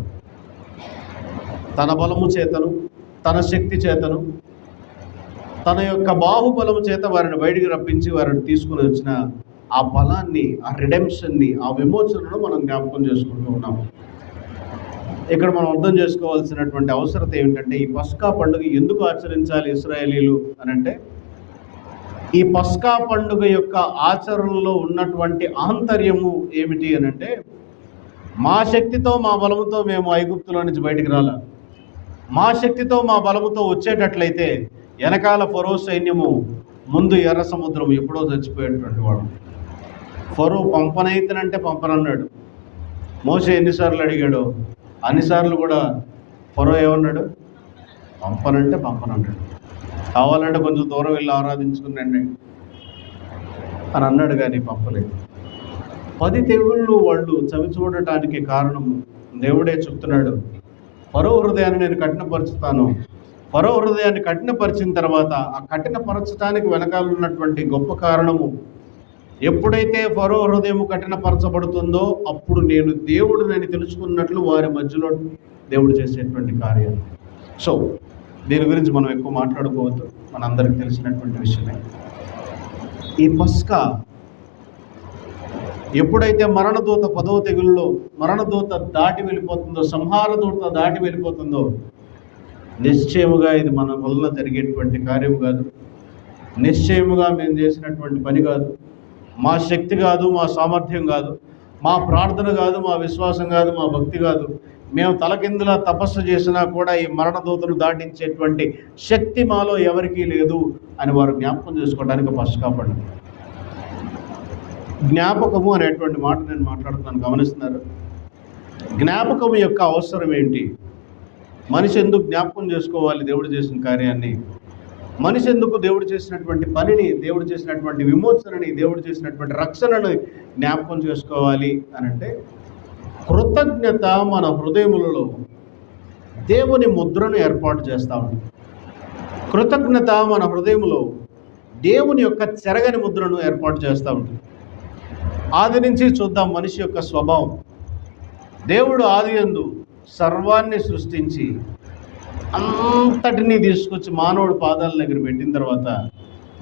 తన బలము చేతను, తన శక్తి చేతను, తన యొక్క బాహుబలము చేత వారిని బయటికి రప్పించి వారిని తీసుకుని వచ్చిన ఆ బలాన్ని, ఆ రిడెంప్షన్ని, ఆ విమోచనను మనం జ్ఞాపకం చేసుకుంటూ ఉన్నాము. ఇక్కడ మనం అర్థం చేసుకోవాల్సినటువంటి అవసరత ఏమిటంటే, ఈ పస్కా పండుగ ఎందుకు ఆచరించాలి ఇశ్రాయేలీయులు అని అంటే, ఈ పస్కా పండుగ యొక్క ఆచరణలో ఉన్నటువంటి ఆంతర్యము ఏమిటి అని అంటే, మా శక్తితో మా బలముతో మేము ఐగుప్తులో నుంచి బయటికి రాలా. మా శక్తితో మా బలముతో వచ్చేటట్లయితే వెనకాల ఫరో సైన్యము, ముందు ఎర్ర సముద్రం ఎప్పుడో చచ్చిపోయేటువంటి వాడు. ఫరో పంపనైతేనంటే పంపనన్నాడు. మోసే ఎన్నిసార్లు అడిగాడో అన్నిసార్లు కూడా ఫరో ఏమన్నాడు? పంపనంటే పంపనన్నాడు. కావాలంటే కొంచెం దూరం వెళ్ళి ఆరాధించుకునండి అని అన్నాడు, కానీ పంపలేదు. 10 తెగుళ్ళు వాళ్ళు చవి చూడటానికి కారణం దేవుడే చెప్తున్నాడు. ఫరో హృదయాన్ని నేను కఠినపరుచుతాను. ఫరో హృదయాన్ని కఠినపరిచిన తర్వాత ఆ కఠినపరచడానికి వెనకాల ఉన్నటువంటి గొప్ప కారణము, ఎప్పుడైతే ఫరో హృదయం కఠినపరచబడుతుందో అప్పుడు నేను దేవుడిని తెలుసుకున్నట్లు వారి మధ్యలో దేవుడు చేసేటువంటి కార్యం. సో దీని గురించి మనం ఎక్కువ మాట్లాడుకోవద్దు, మనందరికీ తెలిసినటువంటి విషయమే. ఈ పస్కా ఎప్పుడైతే మరణదూత 10వ తెగుల్లో మరణదూత దాటి వెళ్ళిపోతుందో, సంహార దూత దాటి వెళ్ళిపోతుందో, నిశ్చయముగా ఇది మన వలన జరిగేటువంటి కార్యం కాదు, నిశ్చయముగా మేము చేసినటువంటి పని కాదు, మా శక్తి కాదు, మా సామర్థ్యం కాదు, మా ప్రార్థన కాదు, మా విశ్వాసం కాదు, మా భక్తి కాదు. మేము తలకిందులా తపస్సు చేసినా కూడా ఈ మరణదూతను దాటించేటువంటి శక్తి మాలో ఎవరికీ లేదు అని వారు జ్ఞాపకం చేసుకోవడానికి పశ్కా పండుగ. జ్ఞాపకము అనేటువంటి మాట నేను మాట్లాడుతున్నాను, గమనిస్తున్నారు? జ్ఞాపకం యొక్క అవసరం ఏంటి? మనిషి ఎందుకు జ్ఞాపకం చేసుకోవాలి దేవుడు చేసిన కార్యాన్ని? మనిషి ఎందుకు దేవుడు చేసినటువంటి పనిని, దేవుడు చేసినటువంటి విమోచనని, దేవుడు చేసినటువంటి రక్షణను జ్ఞాపకం చేసుకోవాలి అని అంటే, కృతజ్ఞత మన హృదయములలో దేవుని ముద్రను ఏర్పాటు చేస్తూ ఉంది. కృతజ్ఞత మన హృదయములో దేవుని యొక్క చెరగని ముద్రను ఏర్పాటు చేస్తూ ఉంటుంది. ఆది నుంచి చూద్దాం మనిషి యొక్క స్వభావం. దేవుడు ఆది యందు సర్వాన్ని సృష్టించి అంతటినీ తీసుకొచ్చి మానవుడు పాదాల దగ్గర పెట్టిన తర్వాత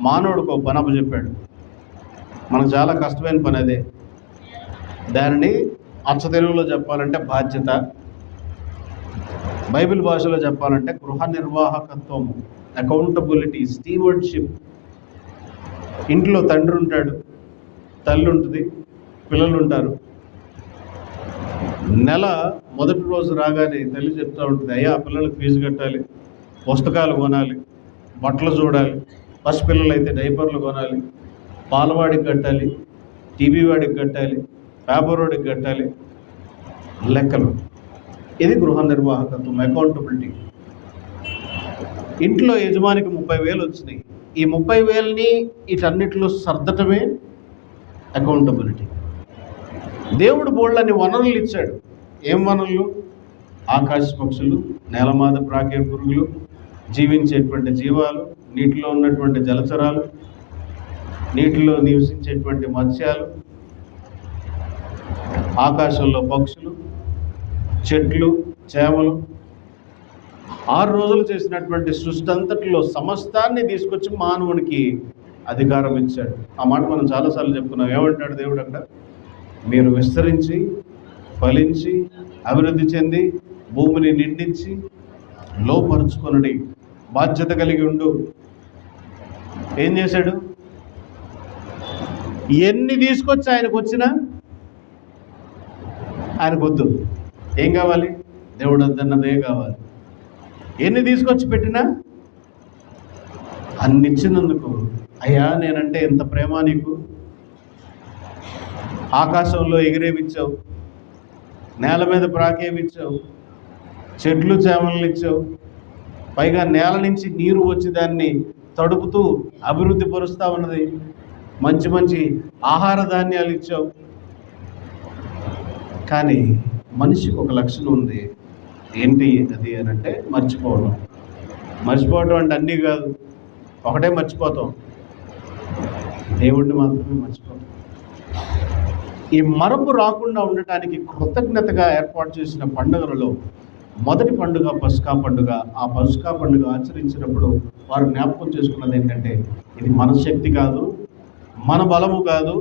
మానవుడికి ఒక పని అప్పచెప్పాడు. మనకు చాలా కష్టమైన పని అదే. దానిని అచ్చ తెలుగులో చెప్పాలంటే బాధ్యత, బైబిల్ భాషలో చెప్పాలంటే గృహ నిర్వాహకత్వము, అకౌంటబిలిటీ, స్టీవర్డ్షిప్. ఇంట్లో తండ్రి ఉంటాడు, తల్లి ఉంటుంది, పిల్లలు ఉంటారు. నెల మొదటి రోజు రాగానే తల్లి చెప్తూ ఉంటుంది, అయ్యా పిల్లలకు ఫీజు కట్టాలి, పుస్తకాలు కొనాలి, బట్టలు చూడాలి, పసిపిల్లలు అయితే డైపర్లు కొనాలి, పాలవాడికి కట్టాలి, టీవీ వాడికి కట్టాలి, పేపర్ వాడికి కట్టాలి, లెక్కలు. ఇది గృహ నిర్వాహకత్వం, అకౌంటబిలిటీ. ఇంట్లో యజమానికి 30,000 వచ్చినాయి. ఈ 30,000ని వీటన్నిటిలో సర్దటమే అకౌంటబిలిటీ. దేవుడు బోళ్ళని వనరులు ఇచ్చాడు. ఏం వనరులు? ఆకాశ పక్షులు, నేలమాద ప్రాకే పురుగులు, జీవించేటువంటి జీవాలు, నీటిలో ఉన్నటువంటి జలచరాలు, నీటిలో నివసించేటువంటి మత్స్యాలు, ఆకాశంలో పక్షులు, చెట్లు, చేమలు. 6 రోజులు చేసినటువంటి సృష్టి అంతటిలో సమస్తాన్ని తీసుకొచ్చి మానవునికి అధికారం ఇచ్చాడు. ఆ మాట మనం చాలాసార్లు చెప్పుకున్నాం. ఏమంటాడు దేవుడు అక్కడ? మీరు విస్తరించి, ఫలించి, అభివృద్ధి చెంది, భూమిని నిండించి, లోపరుచుకొనుడి, బాధ్యత కలిగి ఉండు. ఏం చేశాడు? ఎన్ని తీసుకొచ్చి ఆయనకు వచ్చినా ఆయనకు వద్దు. ఏం కావాలి? దేవుడు వద్దన్నదే కావాలి. ఎన్ని తీసుకొచ్చి పెట్టినా అన్ని ఇచ్చినందుకు, అయ్యా నేనంటే ఎంత ప్రేమ నీకు, ఆకాశంలో ఎగిరేవిచ్చావు, నేల మీద ప్రాకేవిచ్చావు, చెట్లు చేమలను ఇచ్చావు, పైగా నేల నుంచి నీరు వచ్చి దాన్ని తడుపుతూ అభివృద్ధి పరుస్తూ ఉన్నది, మంచి మంచి ఆహార ధాన్యాలు ఇచ్చావు. కానీ మనిషికి ఒక లక్షణం ఉంది. ఏంటి అది అని అంటే మర్చిపోవడం. మర్చిపోవడం అంటే అన్నీ కాదు, ఒకటే మర్చిపోతాం, దేవుడిని మాత్రమే మర్చిపోతాం. ఈ మరపు రాకుండా ఉండటానికి కృతజ్ఞతగా ఏర్పాటు చేసిన పండుగలలో మొదటి పండుగ పస్కా పండుగ. ఆ పస్కా పండుగ ఆచరించినప్పుడు వారు జ్ఞాపకం చేసుకున్నది ఏంటంటే, ఇది మన శక్తి కాదు, మన బలము కాదు,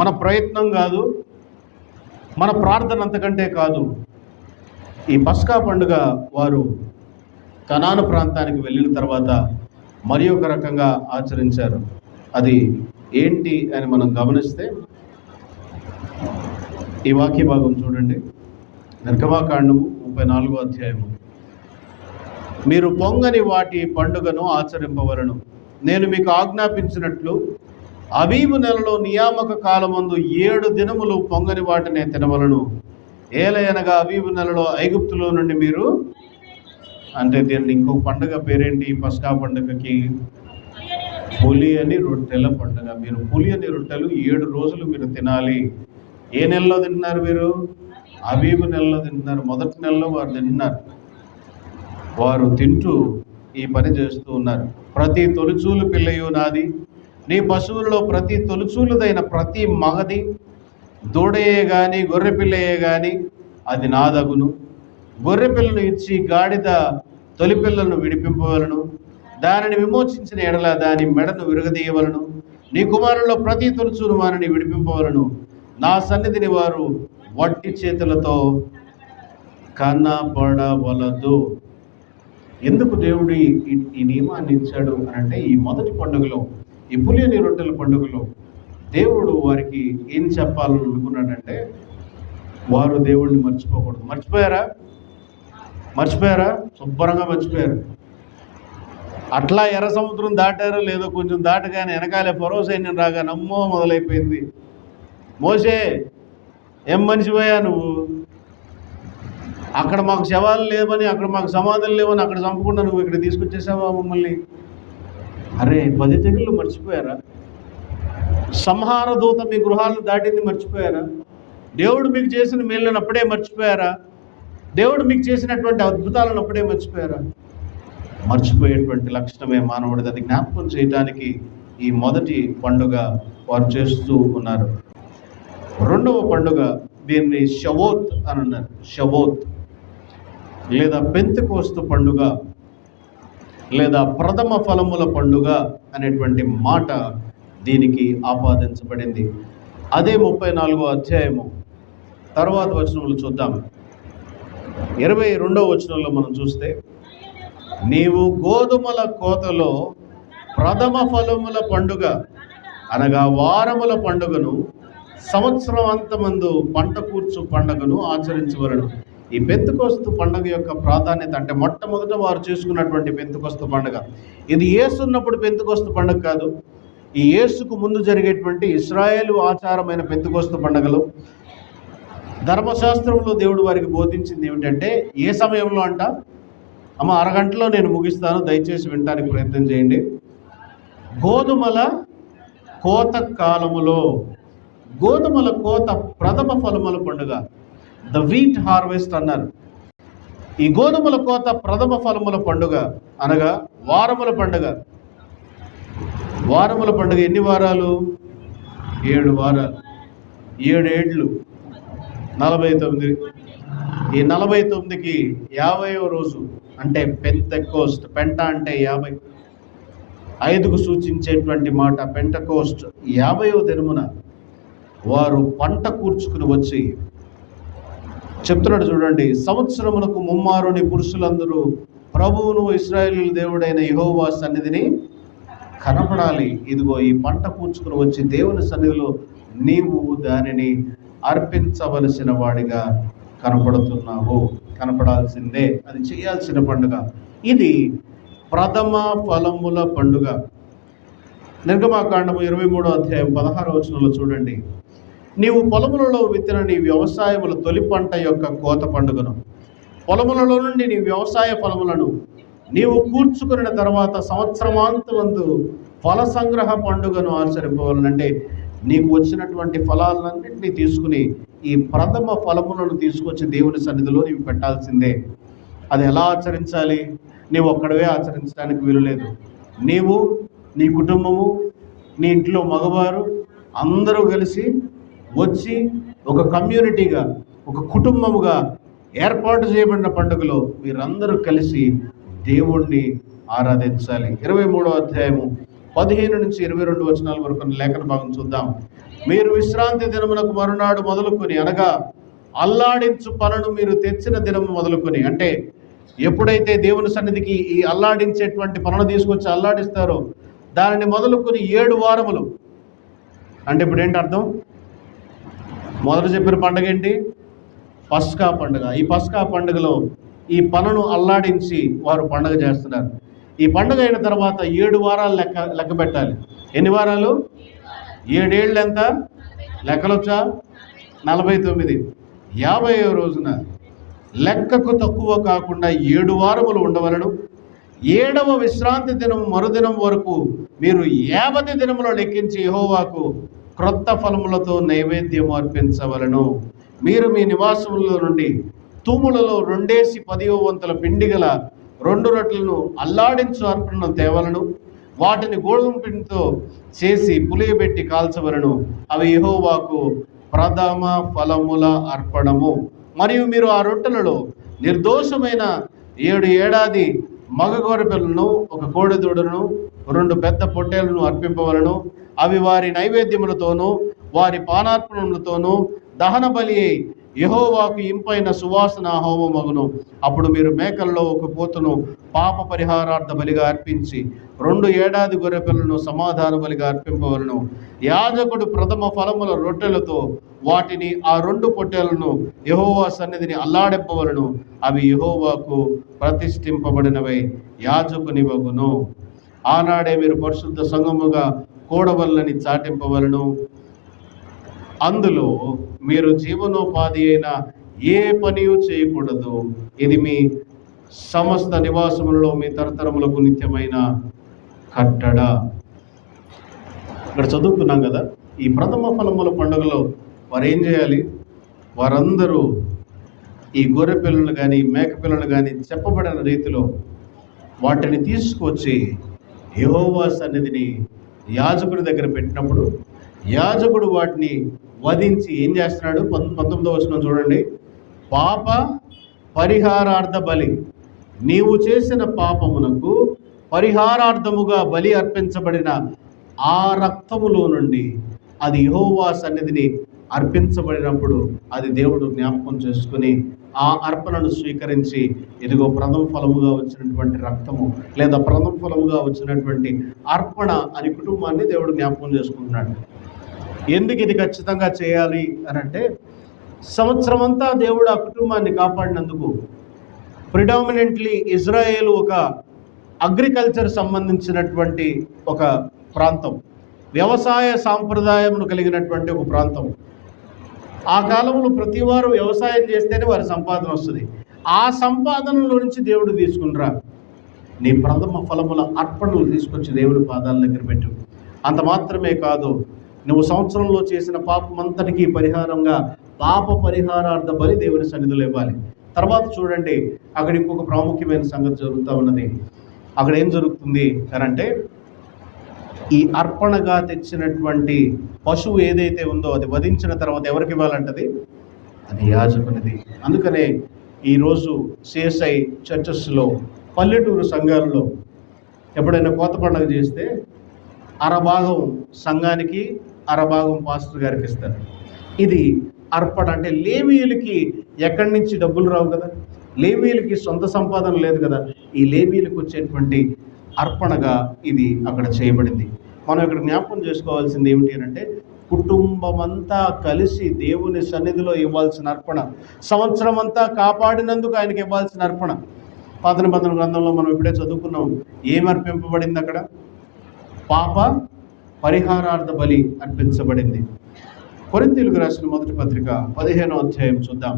మన ప్రయత్నం కాదు, మన ప్రార్థన అంతకంటే కాదు. ఈ పస్కా పండుగ వారు కనాను ప్రాంతానికి వెళ్ళిన తర్వాత మరి ఒక రకంగా ఆచరించారు. అది ఏంటి అని మనం గమనిస్తే ఈ వాక్య భాగం చూడండి. నిర్గమాకాండము 34వ అధ్యాయము. మీరు పొంగని వాటి పండుగను ఆచరింపవలను. నేను మీకు ఆజ్ఞాపించినట్లు అబీబు నెలలో నియామక కాలమందు 7 దినములు పొంగని వాటినే తినవలను. ఏలయనగా అబీబు నెలలో ఐగుప్తులో నుండి మీరు, అంటే దీన్ని ఇంకొక పండుగ పేరేంటి పస్కా పండుగకి? పులియని రొట్టెల పండుగ. మీరు పులియని రొట్టెలు 7 రోజులు మీరు తినాలి. ఏ నెలలో తింటున్నారు మీరు? అబీబు నెలలో తింటున్నారు. మొదటి నెలలో వారు తింటున్నారు. వారు తింటూ ఈ పని చేస్తూ ఉన్నారు. ప్రతి తొలిచూలు పిల్లయు నాది, నీ పశువులలో ప్రతి తొలిచూలుదైన ప్రతి మగది, దూడయే గాని గొర్రె పిల్లయే గాని అది నాదగును. గొర్రె పిల్లను ఇచ్చి గాడిద తొలి పిల్లలను విడిపింపవలను. దానిని విమోచించిన ఎడల దాని మెడను విరగదీయవలను. నీ కుమారుల్లో ప్రతి తొలిచూలు వారిని విడిపింపవలను. నా సన్నిధిని వారు వట్టి చేతులతో కనపడవలదు. ఎందుకు దేవుడు ఈ నియమాన్ని ఇచ్చాడు అని అంటే, ఈ మొదటి పండుగలో, ఈ పులియని రొట్టెల పండుగలో దేవుడు వారికి ఏం చెప్పాలని అనుకున్నాడంటే, వారు దేవుడిని మర్చిపోకూడదు. మర్చిపోయారా? శుభ్రంగా మర్చిపోయారు. అట్లా ఎర్ర సముద్రం దాటారో లేదో, కొంచెం దాటగానే వెనకాలే ఫరో సైన్యం రాగా నమ్మో మొదలైపోయింది. మోసే, ఏం మనిషిపోయా నువ్వు? అక్కడ మాకు శవాలు లేవని, అక్కడ మాకు సమాధులు లేవని అక్కడ చంపకుండా నువ్వు ఇక్కడ తీసుకొచ్చేసావా మమ్మల్ని? అరే, 10 తెగుళ్ళు మర్చిపోయారా? సంహార దూత మీ గృహాలను దాటింది మర్చిపోయారా? దేవుడు మీకు చేసిన మేళ్ళను అప్పుడే మర్చిపోయారా? దేవుడు మీకు చేసినటువంటి అద్భుతాలను అప్పుడే మర్చిపోయారా? మర్చిపోయేటువంటి లక్షణమే మానవుడిది. అది జ్ఞాపకం చేయడానికి ఈ మొదటి పండుగ వారు చేస్తూ ఉన్నారు. రెండవ పండుగ, దీన్ని షవోత్ అని అన్నారు. షవోత్ లేదా పెంతెకోస్తు పండుగ లేదా ప్రథమ ఫలముల పండుగ అనేటువంటి మాట దీనికి ఆపాదించబడింది. అదే 34వ అధ్యాయము తర్వాత వచనములు చూద్దాం. 22వ వచనంలో మనం చూస్తే, నీవు గోధుమల కోతలో ప్రథమ ఫలముల పండుగ అనగా వారముల పండుగను, సంవత్సరం అంతమందు పంట కూర్చు పండుగను ఆచరించవలను. ఈ పెంతెకోస్తు పండుగ యొక్క ప్రాధాన్యత అంటే, మొట్టమొదట వారు చేసుకున్నటువంటి పెంతెకోస్తు పండుగ, ఇది యేసున్నప్పుడు పెంతెకోస్తు పండుగ కాదు. ఈ యేసుకు ముందు జరిగేటువంటి ఇశ్రాయేలు ఆచారమైన పెంతెకోస్తు పండుగలు. ధర్మశాస్త్రంలో దేవుడు వారికి బోధించింది ఏమిటంటే, ఏ సమయంలో అంట, అమ్మ అరగంటలో నేను ముగిస్తాను, దయచేసి వినడానికి ప్రయత్నం చేయండి. గోధుమల కోత కాలములో, గోధుమల కోత ప్రథమ ఫలముల పండుగ, ద వీట్ హార్వెస్ట్ అన్నారు. ఈ గోధుమల కోత ప్రథమ ఫలముల పండుగ అనగా వారముల పండుగ. వారముల పండుగ ఎన్ని వారాలు? 7 వారాలు, 7 ఏళ్ళు, 49. ఈ 49కి 50వ రోజు అంటే పెంతెకోస్ట్. పెంట అంటే 50, 5కు సూచించేటువంటి మాట పెంటకోస్ట్. 50వ దినమున వారు పంట కూర్చుకుని వచ్చి చెప్తున్నాడు చూడండి, సంవత్సరమునకు ముమ్మారుని పురుషులందరూ ప్రభువును ఇశ్రాయేలు దేవుడైన యెహోవా సన్నిధిని కనపడాలి. ఇదిగో ఈ పంట కూర్చుకుని వచ్చి దేవుని సన్నిధిలో నీవు దానిని అర్పించవలసిన వాడిగా కనపడుతున్నావు. కనపడాల్సిందే, అది చేయాల్సిన పండుగ. ఇది ప్రథమ ఫలముల పండుగ. నిర్గమాకాండము 23వ అధ్యాయం 16వ వచనంలో చూడండి, నీవు పొలములలో విత్తిన నీ వ్యవసాయముల తొలి పంట యొక్క కోత పండుగను, పొలములలో నుండి నీ వ్యవసాయ ఫలములను నీవు కూర్చుకున్న తర్వాత సంవత్సరమాంతమందు ఫల సంగ్రహ పండుగను ఆచరింపవాలంటే, నీకు వచ్చినటువంటి ఫలాలన్నింటినీ తీసుకుని ఈ ప్రథమ ఫలములను తీసుకొచ్చి దేవుని సన్నిధిలో నీవు పెట్టాల్సిందే. అది ఎలా ఆచరించాలి? నీవు ఒక్కడవే ఆచరించడానికి వీలు లేదు. నీవు, నీ కుటుంబము, నీ ఇంట్లో మగవారు అందరూ కలిసి వచ్చి ఒక కమ్యూనిటీగా, ఒక కుటుంబముగా ఏర్పాటు చేయబడిన పండుగలో మీరందరూ కలిసి దేవుణ్ణి ఆరాధించాలి. 23వ అధ్యాయము 15 నుంచి 22 వచనాల వరకు లేఖన భాగం చూద్దాం. మీరు విశ్రాంతి దినమునకు మరునాడు మొదలుకొని, అనగా అల్లాడించు పనును మీరు తెచ్చిన దినము మొదలుకొని, అంటే ఎప్పుడైతే దేవుని సన్నిధికి ఈ అల్లాడించేటువంటి పనులు తీసుకొచ్చి అల్లాడిస్తారో దానిని మొదలుకొని 7 వారములు. అంటే ఇప్పుడు ఏంటి అర్థం? మొదట చెప్పిన పండుగ ఏంటి? పస్కా పండుగ. ఈ పస్కా పండుగలో ఈ పనును అల్లాడించి వారు పండుగ చేస్తున్నారు. ఈ పండుగ అయిన తర్వాత 7 వారాలు లెక్క పెట్టాలి. ఎన్ని వారాలు? 7 ఏళ్ళు ఎంత? లెక్కలొచ్చా? 49. 50వ రోజున లెక్కకు తక్కువ కాకుండా 7 వారములు ఉండవలను. 7వ విశ్రాంతి దినం మరుదినం వరకు మీరు 50 దినములు లెక్కించి యెహోవాకు క్రొత్త ఫలములతో నైవేద్యం అర్పించవలను. మీరు మీ నివాసముల నుండి తూములలో 2 వంతుల పిండి గల 2 రొట్టెలను అల్లాడించు అర్పణను తేవలను. వాటిని గోధుమ పిండితో చేసి పులియబెట్టి కాల్చవలను. అవి యెహోవాకు ప్రథమ ఫలముల అర్పణము. మరియు మీరు ఆ రొట్టెలలో నిర్దోషమైన 7 ఏడాది మగ గొర్రెపిల్లను, 1 కోడెదూడను, 2 పెద్ద పొట్టేలను అర్పింపవలను. అవి వారి నైవేద్యములతోనూ వారి పానార్పణములతోనూ దహన బలి యెహోవాకు ఇంపైన సువాసన హోమమగును. అప్పుడు మీరు మేకల్లో ఒక పోతును పాప పరిహారార్థ బలిగా అర్పించి 2 ఏడాది గొర్రెపిల్లను సమాధాన బలిగా అర్పింపవలను. యాజకుడు ప్రథమ ఫలముల రొట్టెలతో వాటిని ఆ 2 పొట్టేలను యెహోవా సన్నిధిని అల్లాడింపవలను. అవి యెహోవాకు ప్రతిష్ఠింపబడినవై యాజకునివగును. ఆనాడే మీరు పరిశుద్ధ సంఘముగా కూడవలనని చాటింపవలను. అందులో మీరు జీవనోపాధి అయిన ఏ పనియు చేయకూడదు. ఇది మీ సమస్త నివాసములలో మీ తరతరములకు నిత్యమైన కట్టడ. ఇక్కడ చదువుకున్నాం కదా, ఈ ప్రథమ ఫలముల పండుగలో వారు ఏం చేయాలి? వారందరూ ఈ గొర్రె పిల్లలు కానీ మేక పిల్లలు కానీ చెప్పబడిన రీతిలో వాటిని తీసుకొచ్చి యెహోవా సన్నిధిని యాజకుడి దగ్గర పెట్టినప్పుడు యాజకుడు వాటిని వధించి ఏం చేస్తున్నాడు? 19వ వచనం చూడండి. పాప పరిహారార్థ బలి, నీవు చేసిన పాపమునకు పరిహారార్థముగా బలి అర్పించబడిన ఆ రక్తములో నుండి అది యెహోవా సన్నిధిని అర్పించబడినప్పుడు అది దేవుడు జ్ఞాపకం చేసుకుని ఆ అర్పణను స్వీకరించి ఇదిగో ప్రథమ ఫలముగా వచ్చినటువంటి రక్తము లేదా ప్రథమ ఫలముగా వచ్చినటువంటి అర్పణ అని కుటుంబాన్ని దేవుడు జ్ఞాపకం చేసుకుంటున్నాడు. ఎందుకు ఇది ఖచ్చితంగా చేయాలి అని అంటే, సంవత్సరం అంతా దేవుడు ఆ కుటుంబాన్ని కాపాడినందుకు. ప్రిడామినెంట్లీ ఇజ్రాయేల్ ఒక అగ్రికల్చర్ సంబంధించినటువంటి ఒక ప్రాంతం, వ్యవసాయ సాంప్రదాయమును కలిగినటువంటి ఒక ప్రాంతం. ఆ కాలంలో ప్రతి వారు వ్యవసాయం చేస్తేనే వారి సంపాదన వస్తుంది. ఆ సంపాదనలో నుంచి దేవుడు తీసుకునిరా, నీ ప్రథమ ఫలముల అర్పణలు తీసుకొచ్చి దేవుడి పాదాల దగ్గర పెట్టు. అంత మాత్రమే కాదు, నువ్వు సంవత్సరంలో చేసిన పాపం అంతటికీ పరిహారంగా పాప పరిహారార్థ బలి దేవుని సన్నిధిలో ఇవ్వాలి. తర్వాత చూడండి, అక్కడ ఇంకొక ప్రాముఖ్యమైన సంగతి జరుగుతూ ఉన్నది. అక్కడ ఏం జరుగుతుంది అని అంటే, ఈ అర్పణగా తెచ్చినటువంటి పశువు ఏదైతే ఉందో అది వధించిన తర్వాత ఎవరికి ఇవ్వాలంటది? అది యాజకునిది. అందుకనే ఈరోజు సిఎస్ఐ చర్చెస్లో పల్లెటూరు సంఘాలలో ఎప్పుడైనా కోత పండుగ చేస్తే అరభాగం సంఘానికి అరభాగం పాస్టర్ గారికి ఇస్తారు. ఇది అర్పణ. అంటే లేవీయులకి ఎక్కడి నుంచి డబ్బులు రావు కదా, లేవీయులకి సొంత సంపాదన లేదు కదా, ఈ లేవీయులకు వచ్చేటువంటి అర్పణగా ఇది అక్కడ చేయబడింది. మనం ఇక్కడ జ్ఞాపకం చేసుకోవాల్సింది ఏమిటి అంటే, కుటుంబం అంతా కలిసి దేవుని సన్నిధిలో ఇవ్వాల్సిన అర్పణ, సంవత్సరం అంతా కాపాడినందుకు ఆయనకి ఇవ్వాల్సిన అర్పణ. పాత నిబంధన గ్రంథంలో మనం ఇప్పుడే చదువుకున్నాం, ఏం అర్పింపబడింది అక్కడ? పాప పరిహారార్థ బలి అర్పించబడింది. కొరింథీయులకు రాసిన మొదటి పత్రిక 15వ అధ్యాయం చూద్దాం.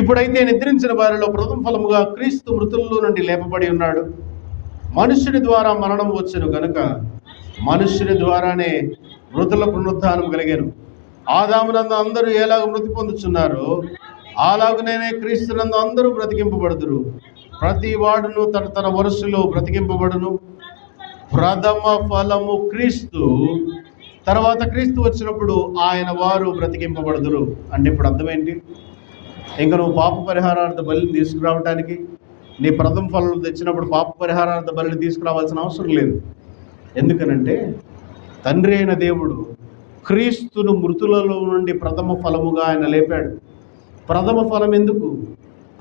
ఇప్పుడైతే నిద్రించిన వారిలో ప్రథమ ఫలముగా క్రీస్తు మృతుల్లో నుండి లేపబడి ఉన్నాడు. మనుష్యుని ద్వారా మరణం వచ్చెను గనుక మనుష్యుని ద్వారానే మృతుల పునరుద్ధానం కలిగాను. ఆదామునందు అందరూ ఎలాగ మృతి పొందుచున్నారో అలాగునే క్రీస్తునందు అందరూ బ్రతికింపబడుదురు. ప్రతి వాడును తన తన వరుసలో బ్రతికింపబడును. ప్రథమ ఫలము క్రీస్తు, తర్వాత క్రీస్తు వచ్చినప్పుడు ఆయన వారు బ్రతికింపబడుదురు. అంటే ఇప్పుడు అర్థమేంటి? ఇంకా నువ్వు పాప పరిహారార్థ బలిని తీసుకురావడానికి, నీ ప్రథమ ఫలం తెచ్చినప్పుడు పాప పరిహారార్థ బలిని తీసుకురావాల్సిన అవసరం లేదు. ఎందుకనంటే తండ్రి అయిన దేవుడు క్రీస్తును మృతులలో నుండి ప్రథమ ఫలముగా ఆయన లేపాడు. ప్రథమ ఫలం ఎందుకు?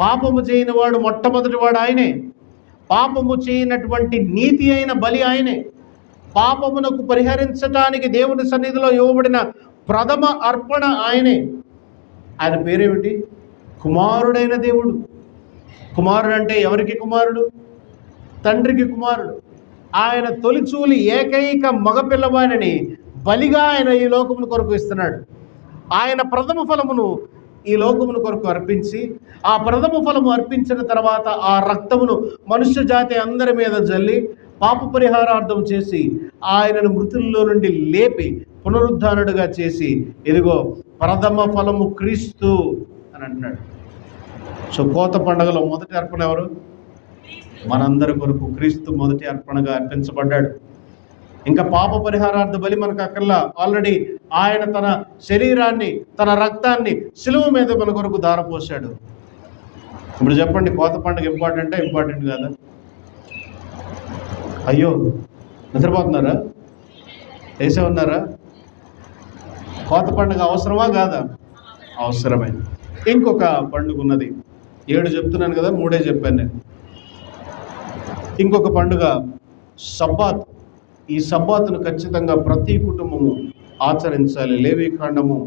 పాపము చేయని వాడు మొట్టమొదటి వాడు ఆయనే. పాపము చేయనటువంటి నీతి అయిన బలి ఆయనే. పాపమునకు పరిహరించటానికి దేవుని సన్నిధిలో ఇవ్వబడిన ప్రథమ అర్పణ ఆయనే. ఆయన పేరేమిటి? కుమారుడైన దేవుడు. కుమారుడు అంటే ఎవరికి కుమారుడు? తండ్రికి కుమారుడు. ఆయన తొలిచూలి ఏకైక మగపిల్లవాడిని బలిగా ఆయన ఈ లోకమును కొరకు ఇస్తున్నాడు. ఆయన ప్రథమ ఫలమును ఈ లోకమును కొరకు అర్పించి, ఆ ప్రథమ ఫలము అర్పించిన తర్వాత ఆ రక్తమును మనుష్య జాతి అందరి మీద జల్లి పాప పరిహారార్థం చేసి ఆయనను మృతుల్లో నుండి లేపి పునరుద్ధానుడుగా చేసి, ఇదిగో ప్రథమ ఫలము క్రీస్తు అని అంటున్నాడు. సో కోత పండుగలో మొదటి అర్పణ ఎవరు? మనందరి కొరకు క్రీస్తు మొదటి అర్పణగా అర్పించబడ్డాడు. ఇంకా పాప పరిహారార్థ బలి మనకు అక్కర్లా. ఆల్రెడీ ఆయన తన శరీరాన్ని, తన రక్తాన్ని శిలువ మీద మన కొరకు ధారపోసాడు. ఇప్పుడు చెప్పండి, కోత పండుగ ఇంపార్టెంటా, ఇంపార్టెంట్ కాదా? అయ్యో, నిద్రపోతున్నారా? వేసే ఉన్నారా? కోత పండుగ అవసరమా కాదా? అవసరమైంది. ఇంకొక పండుగ ఉన్నది. 7 చెప్తున్నాను కదా, 3 చెప్పాను నేను. ఇంకొక పండుగ సబ్బాత్. ఈ సబ్బాతును ఖచ్చితంగా ప్రతి కుటుంబము ఆచరించాలి. లేవీకాండము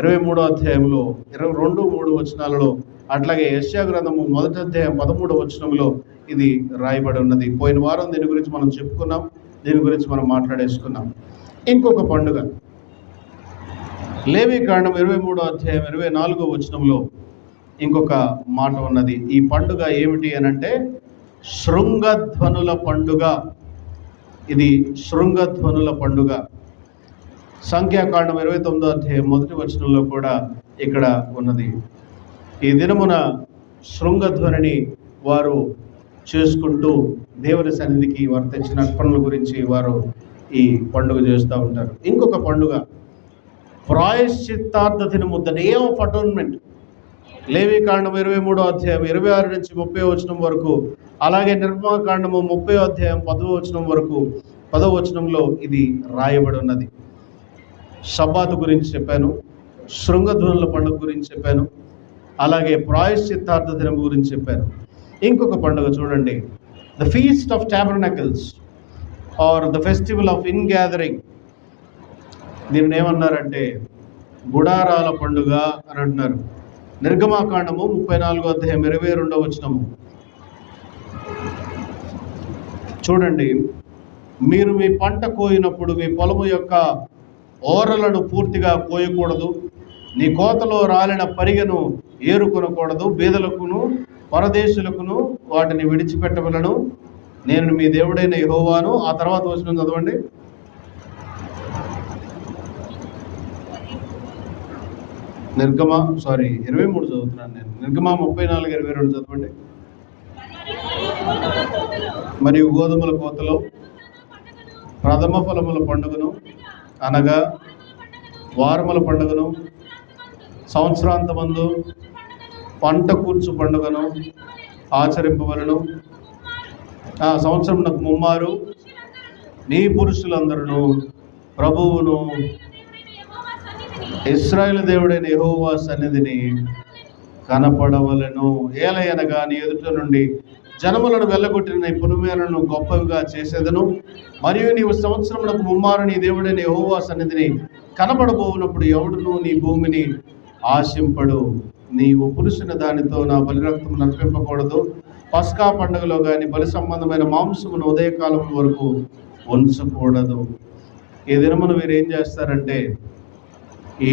23వ అధ్యాయంలో 22, 3 వచనాలలో, అట్లాగే యెషయా గ్రంథము 1వ అధ్యాయం 13వ వచనంలో ఇది రాయబడి ఉన్నది. పోయిన వారం దీని గురించి మనం చెప్పుకున్నాం, దీని గురించి మనం మాట్లాడేసుకున్నాం. ఇంకొక పండుగ లేవీకాండం 23వ అధ్యాయం 24వ వచనంలో ఇంకొక మాట ఉన్నది. ఈ పండుగ ఏమిటి అనంటే శృంగధ్వనుల పండుగ. ఇది శృంగధ్వనుల పండుగ. సంఖ్యాకాండం 29వ అధ్యాయం 1వ వచనంలో కూడా ఇక్కడ ఉన్నది. ఈ దినమున శృంగధ్వనిని వారు చేసుకుంటూ దేవుని సన్నిధికి వారు తెచ్చిన అర్పణల గురించి వారు ఈ పండుగ చేస్తూ ఉంటారు. ఇంకొక పండుగ ప్రాయశ్చిత్తార్థ దినము, ద డే ఆఫ్ అటోన్మెంట్. లేవీకాండం 23వ అధ్యాయం 26 నుంచి 30వ వచనం వరకు, అలాగే నిర్గమకాండము 30వ అధ్యాయం 10వ వచనం వరకు, 10వ వచనంలో ఇది రాయబడి ఉన్నది. సబ్బాతు గురించి చెప్పాను, శృంగధ్వనుల పండుగ గురించి చెప్పాను, అలాగే ప్రాయశ్చిత్తార్థ దినం గురించి చెప్పాను. ఇంకొక పండుగ చూడండి, the feast of tabernacles or the festival of ingathering. దీన్ని ఏమన్నారంటే గుడారాల పండుగ అని అంటున్నారు. నిర్గమకాండము 34వ అధ్యాయం 22వ వచనము చూడండి, మీరు మీ పంట కోయినప్పుడు మీ పొలము యొక్క ఓరలను పూర్తిగా కోయకూడదు, నీ కోతలో రాలిన పరిగెను ఏరుకొనకూడదు, బీదలకును పరదేశులకును వాటిని విడిచిపెట్టవలను, నేను మీ దేవుడైన యెహోవాను. ఆ తర్వాత వచనం చదవండి. నిర్గమ 23 చదువుతున్నాను నేను. నిర్గమ 34:22 చదవండి. మరియు గోధుమల కోతలో ప్రథమ ఫలముల పండుగను, అనగా వారముల పండుగను, సంవత్సరాంతమందు పంట కూర్చు పండుగను ఆచరింపవలను. సంవత్సరమునకు ముమ్మారు నీ పురుషులందరూ ప్రభువును ఇశ్రాయేలు దేవుడైన యెహోవా సన్నిధిని కనపడవలెను. ఏలయనగా నీ ఎదుట నుండి జనములను వెళ్ళగొట్టిన నీ పునుమేలను గొప్పవిగా చేసేదను. మరియు నీవు సంవత్సరమునకు ముమ్మారు నీ దేవుడైన యెహోవా సన్నిధిని కనపడబోవునప్పుడు ఎవడును నీ భూమిని ఆశింపడు. నీవు పురుషుని దానితో నా బలిరక్తము నర్పింపకూడదు. పస్కా పండుగలో కానీ బలి సంబంధమైన మాంసమును ఉదయకాలం వరకు ఉంచకూడదు. ఈ దినమును వీరు ఏం చేస్తారంటే, ఈ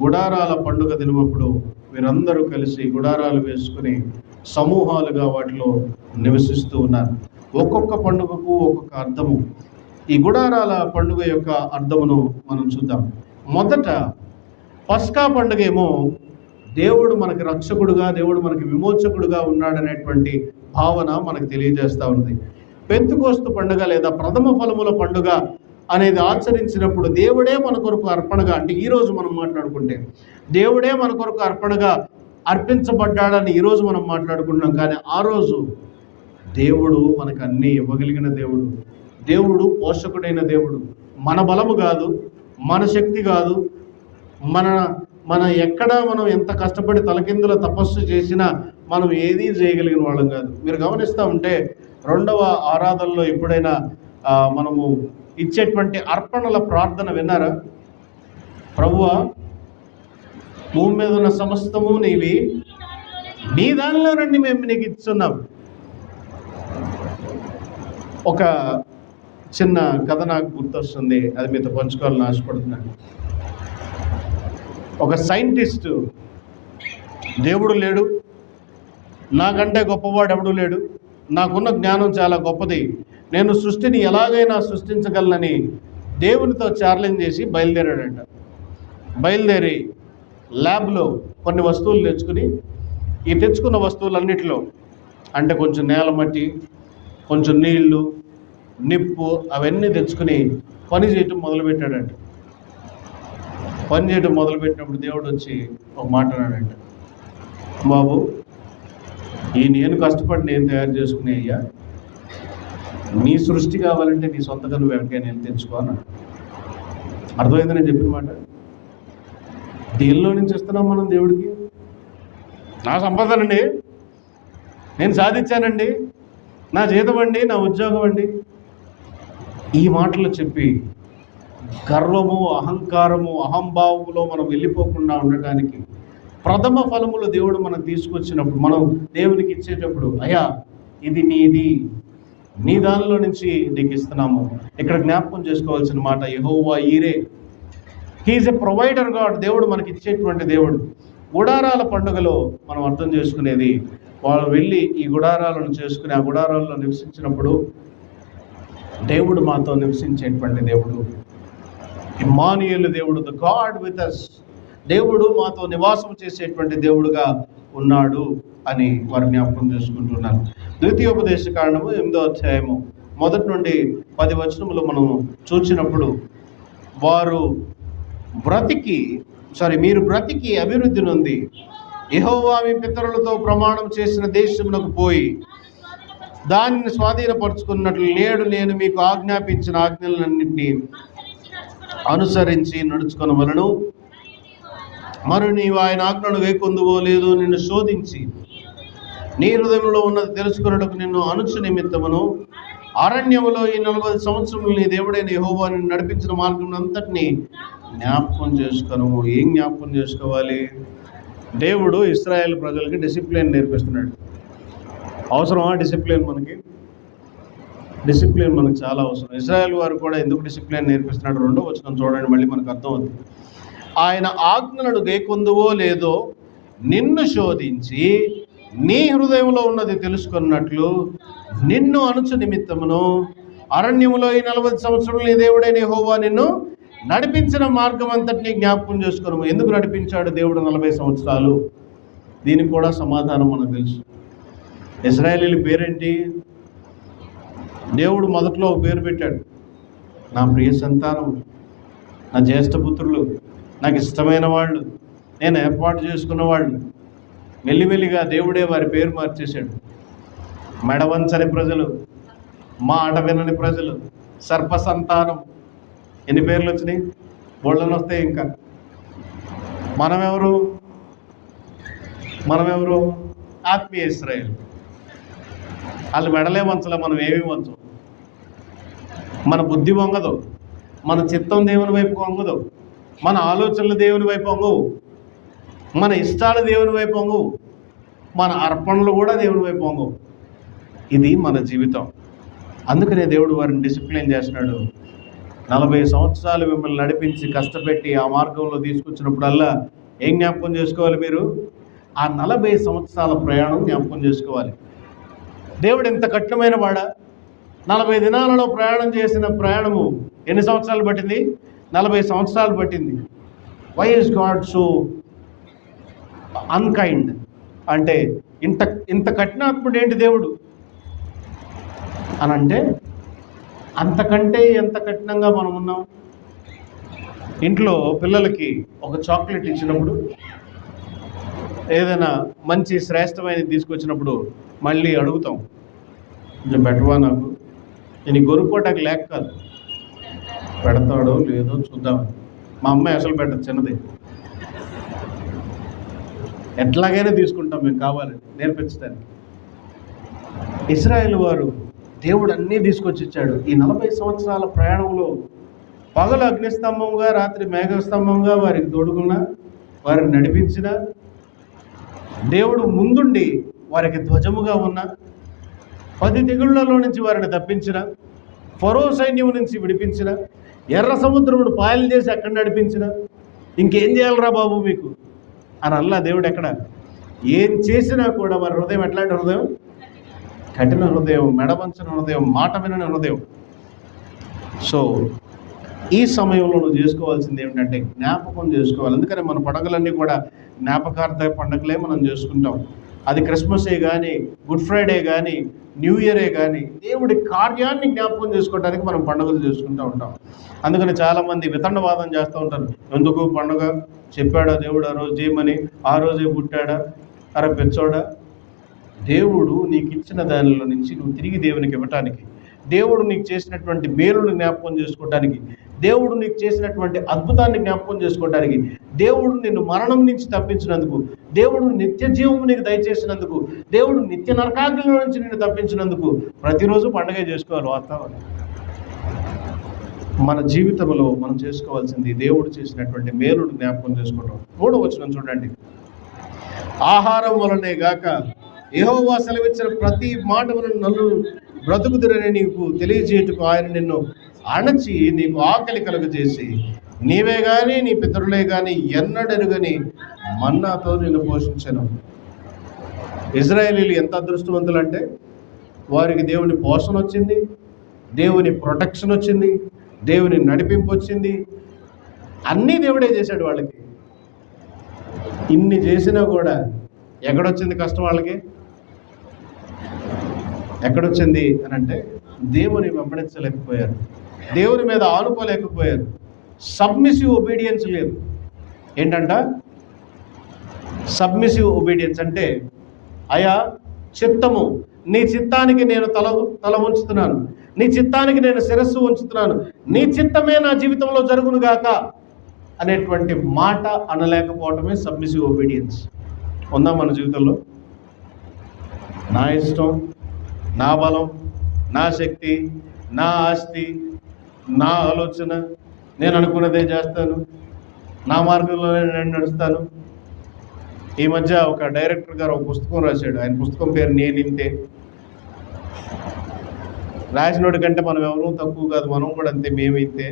గుడారాల పండుగ దినమప్పుడు వీరందరూ కలిసి గుడారాలు వేసుకుని సమూహాలుగా వాటిలో నివసిస్తూ ఉన్నారు. ఒక్కొక్క పండుగకు ఒక్కొక్క అర్థము. ఈ గుడారాల పండుగ యొక్క అర్థమును మనం చూద్దాం. మొదట పస్కా పండుగ ఏమో దేవుడు మనకి రక్షకుడుగా, దేవుడు మనకి విమోచకుడుగా ఉన్నాడనేటువంటి భావన మనకు తెలియజేస్తూ ఉంది. పెంతెకోస్తు పండుగ లేదా ప్రథమ ఫలముల పండుగ అనేది ఆచరించినప్పుడు దేవుడే మన కొరకు అర్పణగా, అంటే ఈరోజు మనం మాట్లాడుకుంటే దేవుడే మన కొరకు అర్పణగా అర్పించబడ్డాడని ఈరోజు మనం మాట్లాడుకుంటున్నాం. కానీ ఆ రోజు దేవుడు మనకు అన్నీ ఇవ్వగలిగిన దేవుడు, దేవుడు పోషకుడైన దేవుడు. మన బలము కాదు, మన శక్తి కాదు, మన ఎక్కడ మనం ఎంత కష్టపడి తలకిందుల తపస్సు చేసినా మనం ఏదీ చేయగలిగిన వాళ్ళం కాదు. మీరు గమనిస్తూ ఉంటే 2వ ఆరాధనలో ఎప్పుడైనా మనము ఇచ్చేటువంటి అర్పణల ప్రార్థన విన్నారా? ప్రభువా, భూమి మీద ఉన్న సమస్తము నీవి, నీ దానిలో నుండి మేము నీకు ఇస్తున్నాం. ఒక చిన్న కథ నాకు గుర్తొస్తుంది, అది మీతో పంచుకోవాలని ఆశపడుతున్నాను. ఒక సైంటిస్టు, దేవుడు లేడు, నాకంటే గొప్పవాడు ఎవడు లేడు, నాకున్న జ్ఞానం చాలా గొప్పది, నేను సృష్టిని ఎలాగైనా సృష్టించగలనని దేవునితో ఛాలెంజ్ చేసి బయలుదేరాడంట. బయలుదేరి ల్యాబ్లో కొన్ని వస్తువులు తెచ్చుకుని, ఈ తెచ్చుకున్న వస్తువులన్నిటిలో అంటే కొంచెం నేల మట్టి, కొంచెం నీళ్లు, నిప్పు, అవన్నీ తెచ్చుకుని పని చేయటం మొదలుపెట్టాడంట. పని చేయటం మొదలుపెట్టినప్పుడు దేవుడు వచ్చి ఒక మాట అన్నాడంట, బాబు, ఈ నేను కష్టపడి నేను తయారు చేసుకునే అయ్యా, నీ సృష్టి కావాలంటే నీ సొంతగా నువ్వు ఎవరికైనా నేను తెచ్చుకో అన్నాడు. అర్థమైంది నేను చెప్పిన మాట? దేనిలో నుంచి ఇస్తున్నాం మనం దేవుడికి? నా సంపదనండి, నేను సాధించానండి, నా జీతం అండి, నా ఉద్యోగం అండి, ఈ మాటలు చెప్పి గర్వము, అహంకారము, అహంభావములో మనం వెళ్ళిపోకుండా ఉండటానికి ప్రథమ ఫలములు దేవుడు మనం తీసుకొచ్చినప్పుడు, మనం దేవునికి ఇచ్చేటప్పుడు, అయ్యా ఇది నీది, నీ దానిలో నుంచి నీకు ఇస్తున్నాము. ఇక్కడ జ్ఞాపకం చేసుకోవాల్సిన మాట యెహోవా ఈరే. హీఈస్ ఎ ప్రొవైడర్ గాడ్. దేవుడు మనకి ఇచ్చేటువంటి దేవుడు. గుడారాల పండుగలో మనం అర్థం చేసుకునేది, వాళ్ళు వెళ్ళి ఈ గుడారాలను చేసుకుని ఆ గుడారాల్లో నివసించినప్పుడు దేవుడు మాతో నివసించేటువంటి దేవుడు, ఇమ్మానుయేలు దేవుడు, ద గాడ్ విత్ అస్, దేవుడు మాతో నివాసం చేసేటువంటి దేవుడుగా ఉన్నాడు అని వారు జ్ఞాపకం చేసుకుంటున్నారు. ద్వితీయోపదేశ కాండము 8వ అధ్యాయము 1 నుండి 10 వచనములు మనం చూసినప్పుడు, మీరు బ్రతికి అభివృద్ధి నొంది యెహోవా మీ పితరులతో ప్రమాణం చేసిన దేశమునకు పోయి దానిని స్వాధీనపరుచుకున్నట్లు నేడు నేను మీకు ఆజ్ఞాపించిన ఆజ్ఞలన్నింటినీ అనుసరించి నడుచుకొనవలెను. మరి నీవు ఆయన ఆజ్ఞను గైకొందువో లేదో నిన్ను శోధించి నీ హృదయంలో ఉన్నది తెలుసుకొనుటకు నిన్ను అనుచు నిమిత్తమును అరణ్యములో ఈ 40 సంవత్సరములు నీ దేవుడైన యెహోవా నిన్ను నడిపించిన మార్గం అంతటినీ జ్ఞాపకం చేసుకొను. ఏం జ్ఞాపకం చేసుకోవాలి? దేవుడు ఇశ్రాయేల్ ప్రజలకి డిసిప్లిన్ నేర్పిస్తున్నాడు. అవసరమా డిసిప్లిన్? డిసిప్లిన్ మనకు చాలా అవసరం. ఇశ్రాయేల్ వారు కూడా ఎందుకు డిసిప్లిన్ నేర్పిస్తున్నాడు? 2వ వచనం చూడండి, మళ్ళీ మనకు అర్థం అవుతుంది. ఆయన ఆజ్ఞలను గైకొందువో లేదో నిన్ను శోధించి నీ హృదయంలో ఉన్నది తెలుసుకున్నట్లు నిన్ను అనుచు నిమిత్తమును అరణ్యములో ఈ 40 సంవత్సరములు నీ దేవుడైన యెహోవా నిన్ను నడిపించిన మార్గం అంతటినీ జ్ఞాపకం చేసుకోను. ఎందుకు నడిపించాడు దేవుడు 40 సంవత్సరాలు? దీనికి కూడా సమాధానం మనకు తెలుసు. ఇశ్రాయేలీల పేరేంటి? దేవుడు మొదట్లో ఒక పేరు పెట్టాడు, నా ప్రియ సంతానం, నా జ్యేష్ఠపుత్రులు, నాకు ఇష్టమైన వాళ్ళు, నేను ఏర్పాటు చేసుకున్న వాళ్ళు. మెల్లిమెల్లిగా దేవుడే వారి పేరు మార్చేశాడు. మెడవంచని ప్రజలు, మాట వినని ప్రజలు, సర్ప సంతానం. ఎన్ని పేర్లు వచ్చినాయి? బోళ్ళని వస్తాయి. ఇంకా మనమెవరు? ఆత్మీయ ఇశ్రాయేలు. వాళ్ళు మెడలే వంచలే, మనం ఏమీ వంచం. మన బుద్ధి వంగదు, మన చిత్తం దేవుని వైపు వంగదు, మన ఆలోచనలు దేవుని వైపు వంగవు, మన ఇష్టాలు దేవుని వైపు వంగవు, మన అర్పణలు కూడా దేవుని వైపు వంగవు. ఇది మన జీవితం. అందుకనే దేవుడు వారిని డిసిప్లిన్ చేస్తున్నాడు. 40 సంవత్సరాలు మిమ్మల్ని నడిపించి కష్టపెట్టి ఆ మార్గంలో తీసుకొచ్చినప్పుడల్లా ఏం జ్ఞాపకం చేసుకోవాలి? మీరు ఆ 40 సంవత్సరాల ప్రయాణం జ్ఞాపకం చేసుకోవాలి. దేవుడు ఎంత కఠినమైన వాడా? 40 దినాలలో ప్రయాణం చేసిన ప్రయాణము ఎన్ని సంవత్సరాలు పట్టింది? 40 సంవత్సరాలు పట్టింది. Why is God so unkind? అంటే ఇంత కఠినాత్ముడు ఏంటి దేవుడు అని అంటే, అంతకంటే ఎంత కఠినంగా మనం ఉన్నాం. ఇంట్లో పిల్లలకి ఒక చాక్లెట్ ఇచ్చినప్పుడు, ఏదైనా మంచి శ్రేష్టమైనది తీసుకొచ్చినప్పుడు మళ్ళీ అడుగుతాం, కొంచెం పెట్టవా నాకు? నేను కొనుక్కోటానికి లేక కాదు, పెడతాడో లేదో చూద్దామని. మా అమ్మాయి అసలు పెట్టదు, చిన్నది. ఎట్లాగైనా తీసుకుంటాం మేము కావాలని నేర్పించడానికి. ఇశ్రాయేలు వారు దేవుడు అన్నీ తీసుకొచ్చి ఇచ్చాడు. ఈ 40 సంవత్సరాల ప్రయాణంలో పగలు అగ్నిస్తంభంగా, రాత్రి మేఘస్తంభంగా వారికి తోడుకున్న, వారిని నడిపించిన, దేవుడు ముందుండి వారికి ధ్వజముగా ఉన్న, 10 తెగుళ్లలో నుంచి వారిని తప్పించిన, ఫరో సైన్యం నుంచి విడిపించిన, ఎర్ర సముద్రమును పాయలు చేసి అక్కడ నడిపించిన, ఇంకేం చేయాలరా బాబు మీకు అని అల్లా దేవుడు. ఎక్కడ ఏం చేసినా కూడా వారి హృదయం ఎట్లాంటి హృదయం? కఠిన హృదయం, మెడవంచన హృదయం, మాట వినని హృదయం. సో ఈ సమయంలో నువ్వు చేసుకోవాల్సింది ఏమిటంటే జ్ఞాపకం చేసుకోవాలి. అందుకని మన పండుగలన్నీ కూడా జ్ఞాపకార్థ పండుగలే మనం చేసుకుంటాం. అది క్రిస్మసే కానీ, గుడ్ ఫ్రైడే కానీ, న్యూ ఇయరే కానీ, దేవుడి కార్యాన్ని జ్ఞాపకం చేసుకోవడానికి మనం పండుగలు చేసుకుంటూ ఉంటాం. అందుకని చాలామంది వితండవాదం చేస్తూ ఉంటారు. ఎందుకు పండుగ? చెప్పాడా దేవుడు ఆ రోజు చేయమని? ఆ రోజే పుట్టాడా? అరే పెచ్చోడా? దేవుడు నీకు ఇచ్చిన దానిలో నుంచి నువ్వు తిరిగి దేవునికి ఇవ్వటానికి, దేవుడు నీకు చేసినటువంటి మేలును జ్ఞాపకం చేసుకోవటానికి, దేవుడు నీకు చేసినటువంటి అద్భుతాన్ని జ్ఞాపకం చేసుకోవడానికి, దేవుడు నిన్ను మరణం నుంచి తప్పించినందుకు, దేవుడు నిత్య జీవము నీకు దయచేసినందుకు, దేవుడు నిత్య నరకాగ్నిలో నుంచి నిన్ను తప్పించినందుకు ప్రతిరోజు పండుగ చేసుకోవాలి. వాతావరణం మన జీవితంలో మనం చేసుకోవాల్సింది దేవుడు చేసినటువంటి మేలును జ్ఞాపకం చేసుకోవడం. 3వ వచనం చూడండి. ఆహారం వలనే గాక యెహోవా సెలవిచ్చిన ప్రతి మాట వలన నన్ను బ్రతుకుదురని నీకు తెలియజేయుటకు ఆయన నిన్ను అణచి నీకు ఆకలి కలుగజేసి నీవే గాని నీ పితరులే గాని ఎన్నడెరుగని మన్నాతో నిన్ను పోషించను. ఇజ్రాయేలీలు ఎంత అదృష్టవంతులు అంటే వారికి దేవుని పోషణ వచ్చింది, దేవుని ప్రొటెక్షన్ వచ్చింది, దేవుని నడిపింపు వచ్చింది, అన్నీ దేవుడే చేశాడు వాళ్ళకి. ఇన్ని చేసినా కూడా ఎక్కడొచ్చింది కష్టం వాళ్ళకి? ఎక్కడొచ్చింది అని అంటే దేవుని వెంబడించలేకపోయారు, దేవుని మీద ఆనుకోలేకపోయారు, సబ్మిసివ్ ఒబీడియన్స్ లేదు. ఏంటంట సబ్మిసివ్ ఒబీడియన్స్ అంటే, అయా చిత్తము, నీ చిత్తానికి నేను తల ఉంచుతున్నాను, నీ చిత్తానికి నేను శిరస్సు ఉంచుతున్నాను, నీ చిత్తమే నా జీవితంలో జరుగునుగాక అనేటువంటి మాట అనలేకపోవటమే సబ్మిసివ్ ఒబీడియన్స్. ఉందా మన జీవితంలో? నా ఇష్టం, నా బలం, నా శక్తి, నా ఆస్తి, నా ఆలోచన, నేను అనుకున్నదే చేస్తాను, నా మార్గంలోనే నేను నడుస్తాను. ఈ మధ్య ఒక డైరెక్టర్ గారు ఒక పుస్తకం రాశాడు. ఆయన పుస్తకం పేరు నేనింతే. రాసినోడి కంటే మనం ఎవరూ తక్కువ కాదు, మనం కూడా అంతే, మేమైతే.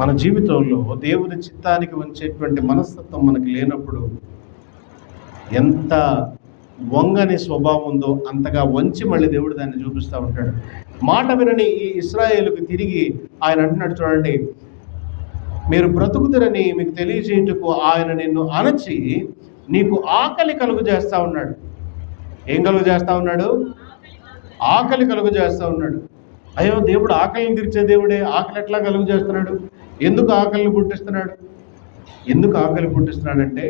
మన జీవితంలో దేవుని చిత్తానికి వంచేటువంటి మనస్తత్వం మనకి లేనప్పుడు ఎంత వంగని స్వభావం ఉందో అంతగా వంచి మళ్ళీ దేవుడు దాన్ని చూపిస్తూ ఉంటాడు. మాట వినని ఈ ఇశ్రాయేలుకు తిరిగి ఆయన అంటున్నాడు చూడండి, మీరు బ్రతుకుతారని మీకు తెలియజేయుటకు ఆయన నిన్ను అణచి నీకు ఆకలి కలుగు చేస్తూ ఉన్నాడు. ఏం కలుగు చేస్తూ ఉన్నాడు? ఆకలి కలుగు చేస్తూ ఉన్నాడు. అయ్యో, దేవుడు ఆకలిని తీర్చే దేవుడే, ఆకలి ఎట్లా కలుగు చేస్తున్నాడు? ఎందుకు ఆకలిని పుట్టిస్తున్నాడు? ఎందుకు ఆకలి పుట్టిస్తున్నాడంటే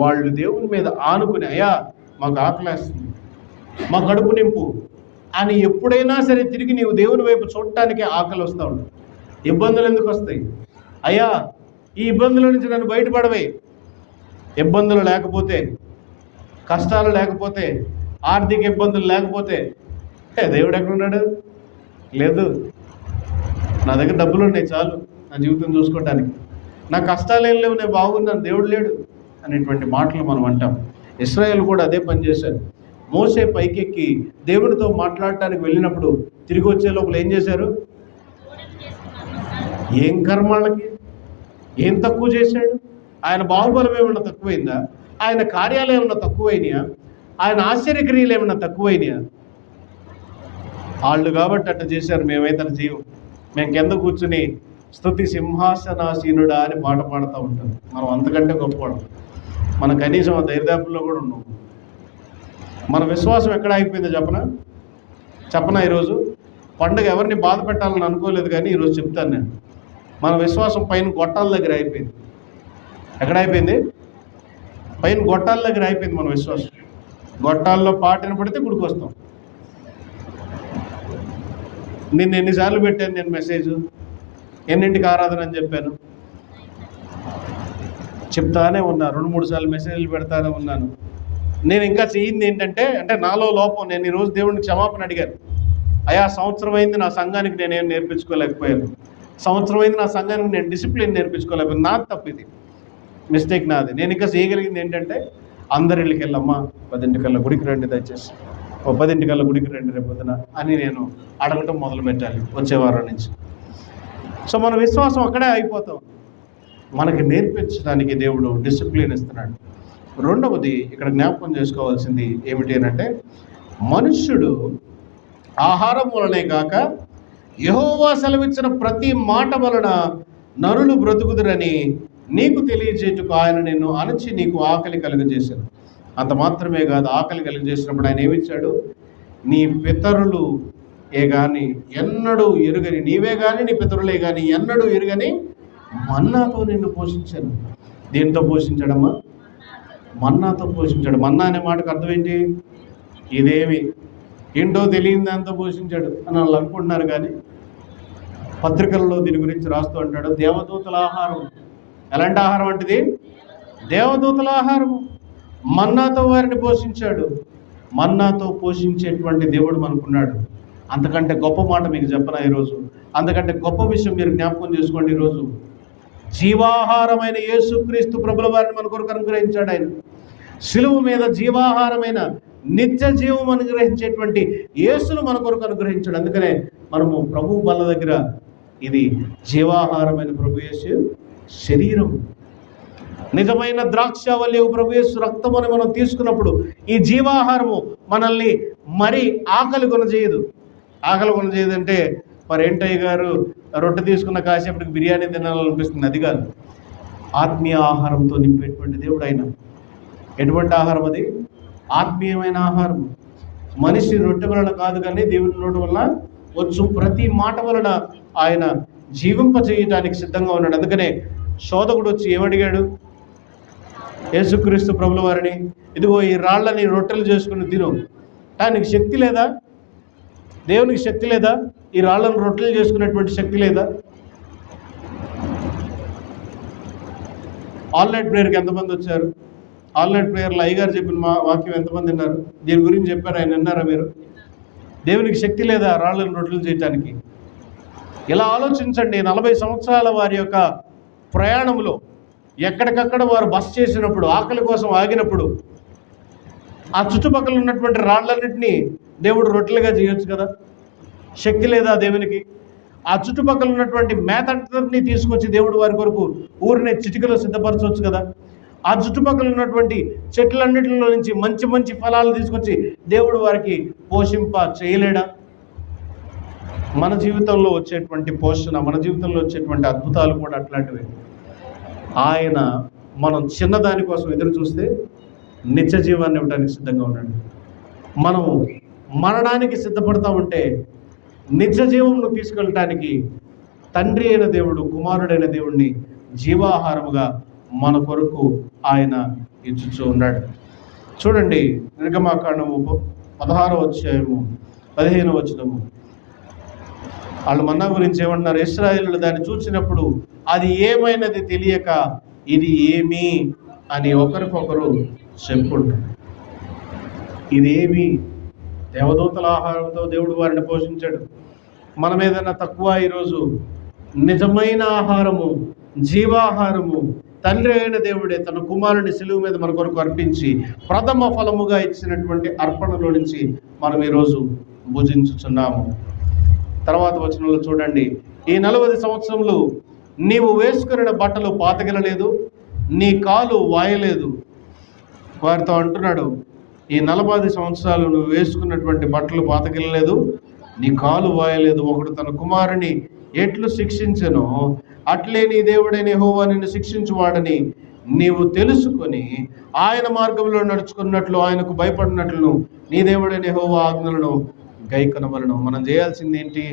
వాళ్ళు దేవుని మీద ఆనుకుని, అయ్యా మాకు ఆకలేస్తుంది, మా కడుపు నింపు అని ఎప్పుడైనా సరే తిరిగి నీవు దేవుని వైపు చూడటానికి ఆకలి వస్తూ ఉంటుంది. ఇబ్బందులు ఎందుకు వస్తాయి? అయ్యా ఈ ఇబ్బందుల నుంచి నన్ను బయటపడవే. ఇబ్బందులు లేకపోతే, కష్టాలు లేకపోతే, ఆర్థిక ఇబ్బందులు లేకపోతే దేవుడు ఎక్కడున్నాడు? లేదు, నా దగ్గర డబ్బులు ఉన్నాయి చాలు నా జీవితం చూసుకోవటానికి, నా కష్టాలు ఏం లేవు, నేను బాగున్నాను, దేవుడు లేడు అనేటువంటి మాటలు మనం అంటాం. ఇశ్రాయేలు కూడా అదే పని చేశారు. మోసే పైకెక్కి దేవుడితో మాట్లాడటానికి వెళ్ళినప్పుడు తిరిగి వచ్చే లోపల ఏం చేశారు? ఏం కర్మాళ్ళకి, ఏం తక్కువ చేశాడు? ఆయన బాహుబలం ఏమన్నా తక్కువైందా? ఆయన కార్యాలు ఏమన్నా తక్కువైనాయా? ఆయన ఆశ్చర్యక్రియలు ఏమన్నా తక్కువైనాయా? వాళ్ళు కాబట్టి అట్లా చేశారు. మేమైతే జీవం, మేము కింద కూర్చుని స్తుతి సింహాసనాసీనుడా అని పాట పాడుతూ ఉంటాం. మనం అంతకంటే గొప్పవాడు. మన కనీసం ఆ దైర్దాపుల్లో కూడా ఉన్నాం. మన విశ్వాసం ఎక్కడ అయిపోయిందో చెప్పనా ఈరోజు పండుగ ఎవరిని బాధ పెట్టాలని అనుకోలేదు, కానీ ఈరోజు చెప్తాను నేను. మన విశ్వాసం పైన గొట్టాల దగ్గర అయిపోయింది. ఎక్కడ అయిపోయింది? పైన గొట్టాల దగ్గర అయిపోయింది మన విశ్వాసం. గొట్టాల్లో పాటను పడితే గుడికి వస్తాం. నిన్న ఎన్నిసార్లు పెట్టాను నేను మెసేజ్, ఎన్నింటికి ఆరాధన అని చెప్పాను, చెప్తానే ఉన్నా. 2-3 సార్లు మెసేజ్లు పెడతానే ఉన్నాను. నేను ఇంకా చేయింది ఏంటంటే, నాలో లోపం. నేను ఈరోజు దేవుడిని క్షమాపణ అడిగాను. అయా సంవత్సరం అయింది నా సంఘానికి నేనేం నేర్పించుకోలేకపోయాను, సంవత్సరం అయింది నా సంఘానికి నేను డిసిప్లిన్ నేర్పించుకోలేకపోయాను. నాది తప్పు, ఇది మిస్టేక్ నాది. నేను ఇంకా చేయగలిగింది ఏంటంటే, అందరి ఇళ్ళకి వెళ్ళమ్మా 10 గుడికి రండి, దయచేసి 10 గుడికి రండి రేపొద్దున అని నేను అడగటం మొదలు పెట్టాలి వచ్చే వారం నుంచి. సో మన విశ్వాసం అక్కడే అయిపోతాం. మనకి నేర్పించడానికి దేవుడు డిసిప్లిన్ ఇస్తున్నాడు. రెండవది ఇక్కడ జ్ఞాపకం చేసుకోవాల్సింది ఏమిటి అంటే, మనుష్యుడు ఆహారం వలనే కాక యెహోవా సెలవిచ్చిన ప్రతి మాట వలన నరులు బ్రతుకుదురని నీకు తెలియజేయుటకు ఆయన నిన్ను అణచి నీకు ఆకలి కలుగజేశాడు. అంత మాత్రమే కాదు, ఆకలి కలుగజేసినప్పుడు ఆయన ఏమిచ్చాడు? నీ పితరులు కానీ ఎన్నడూ ఎరుగని, నీవే కానీ నీ పితరులే కానీ ఎన్నడూ ఎరుగని మన్నాతో నిన్ను పోషించాను. దేంతో పోషించాడమ్మా? మన్నాతో పోషించాడు. మన్నా అనే మాటకు అర్థం ఏంటి? ఇదేమి ఏంటో తెలియని దాంతో పోషించాడు అని వాళ్ళు అనుకుంటున్నారు. కానీ పత్రికల్లో దీని గురించి రాస్తూ అంటాడు, దేవదూతల ఆహారం. ఎలాంటి ఆహారం అంటే దేవదూతల ఆహారం. మన్నాతో వారిని పోషించాడు. మన్నాతో పోషించేటువంటి దేవుడు మనకున్నాడు. అంతకంటే గొప్ప మాట మీకు చెప్పనా ఈరోజు? అంతకంటే గొప్ప విషయం మీరు జ్ఞాపకం చేసుకోండి. ఈరోజు జీవాహారమైన యేసుక్రీస్తు ప్రభుల వారిని మన కొరకు అనుగ్రహించాడు. ఆయన శిలువ మీద జీవాహారమైన నిత్య జీవం అనుగ్రహించేటువంటి యేసును మన కొరకు అనుగ్రహించాడు. అందుకనే మనము ప్రభు బల్ల దగ్గర ఇది జీవాహారమైన ప్రభు యేసు శరీరం, నిజమైన ద్రాక్షావల్లి ప్రభు యేసు రక్తం అని మనం తీసుకున్నప్పుడు ఈ జీవాహారము మనల్ని మరి ఆకలి కొనజేయదు. ఆకలి కొనజేయదు అంటే మరి ఏంటయ్య గారు రొట్టె తీసుకున్న కాసేపటికి బిర్యానీ తినాలనిపిస్తుంది, అది కాదు. ఆత్మీయ ఆహారంతో నింపేటువంటి దేవుడు ఆయన. ఎటువంటి ఆహారం అది? ఆత్మీయమైన ఆహారం. మనిషి రొట్టె వలన కాదు కానీ దేవుని నోటి వల్ల వచ్చు ప్రతి మాట వలన ఆయన జీవింపచేయడానికి సిద్ధంగా ఉన్నాడు. అందుకనే శోధకుడు వచ్చి ఏమడిగాడు యేసుక్రీస్తు ప్రభుల వారిని, ఇదిగో ఈ రాళ్ళని రొట్టెలు చేసుకుని తిను. దానికి శక్తి లేదా? దేవునికి శక్తి లేదా? ఈ రాళ్ళను రొట్టెలు చేసుకునేటువంటి శక్తి లేదా? ఆల్ నైట్ ప్రేయర్కి ఎంతమంది వచ్చారు? ఆల్ నైట్ ప్రేయర్లో అయ్యగారు చెప్పిన వాక్యం ఎంతమంది విన్నారు? దీని గురించి చెప్పారు, ఆయన విన్నారా మీరు? దేవునికి శక్తి లేదా రాళ్ళను రొట్టెలు చేయటానికి? ఇలా ఆలోచించండి. 40 సంవత్సరాల వారి యొక్క ప్రయాణంలో ఎక్కడికక్కడ వారు బస చేసినప్పుడు, ఆకలి కోసం ఆగినప్పుడు ఆ చుట్టుపక్కల ఉన్నటువంటి రాళ్ళన్నింటినీ దేవుడు రొట్టెలుగా చేయొచ్చు కదా? శక్తి లేదా దేవునికి? ఆ చుట్టుపక్కల ఉన్నటువంటి మేతంతటిని తీసుకొచ్చి దేవుడు వారి కొరకు ఊరినే చిటికలో సిద్ధపరచవచ్చు కదా? ఆ చుట్టుపక్కల ఉన్నటువంటి చెట్లన్నిటిలో నుంచి మంచి మంచి ఫలాలు తీసుకొచ్చి దేవుడు వారికి పోషింప చేయలేడా? మన జీవితంలో వచ్చేటువంటి పోషణ, మన జీవితంలో వచ్చేటువంటి అద్భుతాలు కూడా అట్లాంటివే. ఆయన మనం చిన్నదాని కోసం ఎదురు చూస్తే నిత్య జీవాన్ని ఇవ్వడానికి సిద్ధంగా ఉన్నాడు. మనం మరణానికి సిద్ధపడతా ఉంటే నిత్య జీవంను తీసుకెళ్ళటానికి తండ్రి అయిన దేవుడు, కుమారుడైన దేవుడిని జీవాహారముగా మన కొరకు ఆయన ఇచ్చుచూ ఉన్నాడు. చూడండి, నిర్గమాకాండము 16వ అధ్యాయము 15వ వచనము. వాళ్ళు మన్నా గురించి ఏమన్నారు? ఇశ్రాయేలులు దాన్ని చూసినప్పుడు అది ఏమైనది తెలియక ఇది ఏమి అని ఒకరికొకరు చెప్పుకుంటారు. ఇది ఏమి? దేవదూతల ఆహారంతో దేవుడు వారిని పోషించాడు. మనం ఏదైనా తక్కువ? ఈరోజు నిజమైన ఆహారము, జీవాహారము తండ్రి అయిన దేవుడే తన కుమారుని సిలువ మీద మన కొరకు అర్పించి ప్రథమ ఫలముగా ఇచ్చినటువంటి అర్పణలో నుంచి మనం ఈరోజు భుజించుచున్నాము. తర్వాత వచనంలో చూడండి, ఈ 40 సంవత్సరములు నీవు వేసుకున్న బట్టలు పాతగిలలేదు, నీ కాలు వాయలేదు. వారితో అంటున్నాడు, ఈ 40 సంవత్సరాలు నువ్వు వేసుకున్నటువంటి బట్టలు పాతగిలలేదు, నీ కాలు వాయలేదు. ఒకడు తన కుమారుని ఎట్లు శిక్షించెనో అట్లే నీ దేవుడైన యెహోవా నిన్ను శిక్షించువాడని నీవు తెలుసుకొని ఆయన మార్గంలో నడుచుకున్నట్లు, ఆయనకు భయపడినట్లు నీ దేవుడైన యెహోవా ఆజ్ఞలను గైకొనవలెను. మనం చేయాల్సింది ఏంటి?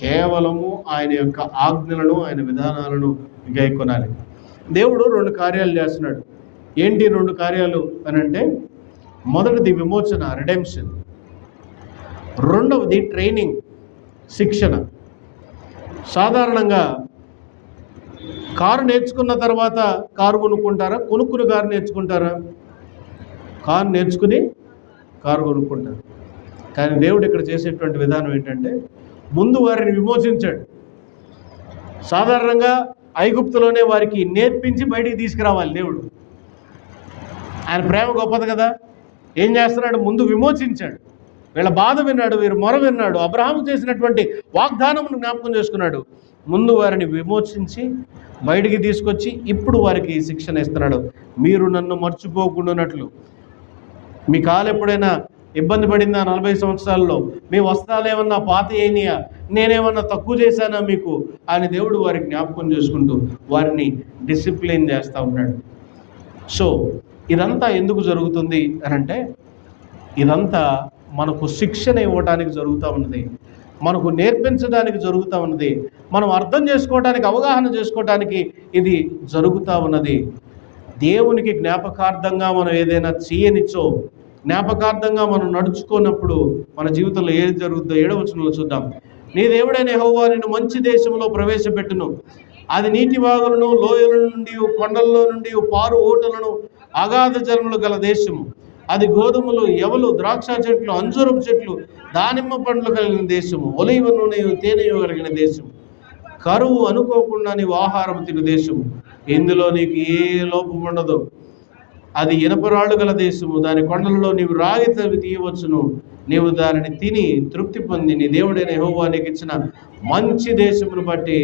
కేవలము ఆయన యొక్క ఆజ్ఞలను, ఆయన విధానాలను గైకొనాలి. దేవుడు 2 కార్యాలు చేస్తున్నాడు. ఏంటి 2 కార్యాలు అని అంటే, మొదటిది విమోచన, రిడెంప్షన్. రెండవది ట్రైనింగ్, శిక్షణ. సాధారణంగా కారు నేర్చుకున్న తర్వాత కారు కొనుక్కుంటారా? కొనుక్కుని కారు నేర్చుకుంటారా? కారు నేర్చుకుని కారు కొనుక్కుంటారు. కానీ దేవుడు ఇక్కడ చేసేటువంటి విధానం ఏంటంటే, ముందు వారిని విమోచించాడు. సాధారణంగా ఐగుప్తులోనే వారికి నేర్పించి బయటికి తీసుకురావాలి దేవుడు. ఆయన ప్రేమ గొప్పది కదా. ఏం చేస్తున్నాడు? ముందు విమోచించాడు. వీళ్ళ బాధ విన్నాడు, వీరు మొర విన్నాడు, అబ్రహాము చేసినటువంటి వాగ్దానమును జ్ఞాపకం చేసుకున్నాడు. ముందు వారిని విమోచించి బయటికి తీసుకొచ్చి ఇప్పుడు వారికి శిక్షణ ఇస్తున్నాడు. మీరు నన్ను మర్చిపోకుండానట్లు. మీ కాలు ఎప్పుడైనా ఇబ్బంది పడిందా 40 సంవత్సరాల్లో? మీ వస్త్రాలు ఏమన్నా పాత అయినాయా? నేనేమన్నా తక్కువ చేశానా మీకు అని దేవుడు వారికి జ్ఞాపకం చేసుకుంటూ వారిని డిసిప్లిన్ చేస్తూ ఉన్నాడు. సో ఇదంతా ఎందుకు జరుగుతుంది అని అంటే, ఇదంతా మనకు శిక్షణ ఇవ్వడానికి జరుగుతూ ఉన్నది, మనకు నేర్పించడానికి జరుగుతూ ఉన్నది, మనం అర్థం చేసుకోవడానికి, అవగాహన చేసుకోవడానికి ఇది జరుగుతూ ఉన్నది. దేవునికి జ్ఞాపకార్థంగా మనం ఏదైనా చేయనిచ్చో, జ్ఞాపకార్థంగా మనం నడుచుకున్నప్పుడు మన జీవితంలో ఏది జరుగుతుందో 7వ వచనంలో చూద్దాం. నీ దేవుడైన యెహోవా నిన్ను మంచి దేశంలో ప్రవేశపెట్టును. అది నీటి వాగులను, లోయల నుండి, కొండల్లో నుండి పారు ఓటలను, అగాధ జలములు గల దేశము. అది గోధుమలు, ఎవలు, ద్రాక్ష చెట్లు, అంజూరపు చెట్లు, దానిమ్మ పండ్లు కలిగిన దేశము. ఒలీవ నూనెయు తేనెయు కలిగిన దేశము. కరువు అనుకోకుండా నీవు ఆహారం తిను దేశము. ఇందులో నీకు ఏ లోపం ఉండదు. అది ఇనపరాళ్ళు గల దేశము. దాని కొండలలో నీవు రాగి తవి తీయవచ్చును. నీవు దానిని తిని తృప్తి పొంది నీ దేవుడైన యెహోవా నీకు ఇచ్చిన మంచి దేశమును బట్టి.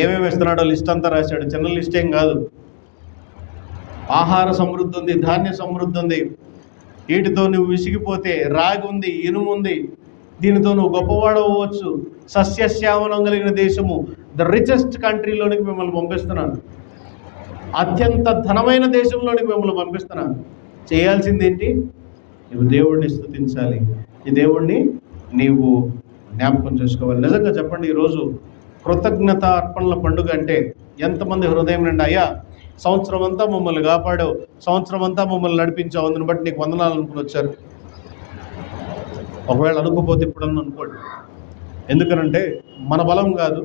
ఏమేమి ఇస్తున్నాడో లిస్ట్ అంతా రాశాడు. చిన్న లిస్ట్ ఏం కాదు. ఆహార సమృద్ధి ఉంది, ధాన్య సమృద్ధి ఉంది. వీటితో నువ్వు విసిగిపోతే రాగి ఉంది, ఇనుము ఉంది. దీనితో నువ్వు గొప్పవాడవచ్చు. సస్యశ్యామలం కలిగిన దేశము, ద రిచెస్ట్ కంట్రీలోనికి మిమ్మల్ని పంపిస్తున్నాను. అత్యంత ధనమైన దేశంలోనికి మిమ్మల్ని పంపిస్తున్నాను. చేయాల్సింది ఏంటి? నువ్వు దేవుడిని స్తుతించాలి. ఈ దేవుడిని నీవు జ్ఞాపకం చేసుకోవాలి. నిజంగా చెప్పండి, ఈరోజు కృతజ్ఞత అర్పణల పండుగ అంటే ఎంతమంది హృదయం నిండా, అయ్యా సంవత్సరం అంతా మమ్మల్ని కాపాడావు, సంవత్సరం అంతా మమ్మల్ని నడిపించావు, అందుని బట్టి నీకు వందనాలు అనుకుని వచ్చారు. ఒకవేళ అనుకోపోతే ఇప్పుడన్నా అనుకోండి. ఎందుకనంటే మన బలం కాదు,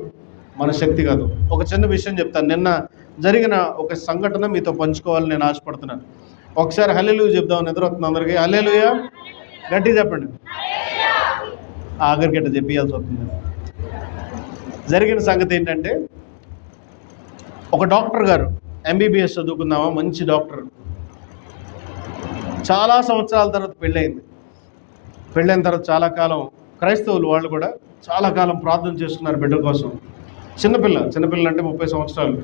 మన శక్తి కాదు. ఒక చిన్న విషయం చెప్తాను. నిన్న జరిగిన ఒక సంఘటన మీతో పంచుకోవాలని నేను ఆశపడుతున్నాను. ఒకసారి హల్లెలూయా చెప్దామని ఎదురవుతుంది అందరికీ. హల్లెలూయా గట్టిగా చెప్పండి. ఆఖరికి అట్లా చెప్పియాల్సి వస్తుంది. జరిగిన సంగతి ఏంటంటే, ఒక డాక్టర్ గారు ఎంబీబీఎస్ చదువుకుందామా, మంచి డాక్టర్. చాలా సంవత్సరాల తర్వాత పెళ్ళయింది. పెళ్ళైన తర్వాత చాలా కాలం క్రైస్తవులు వాళ్ళు కూడా చాలా కాలం ప్రార్థన చేసుకున్నారు బిడ్డ కోసం. చిన్నపిల్ల అంటే 30 సంవత్సరాలు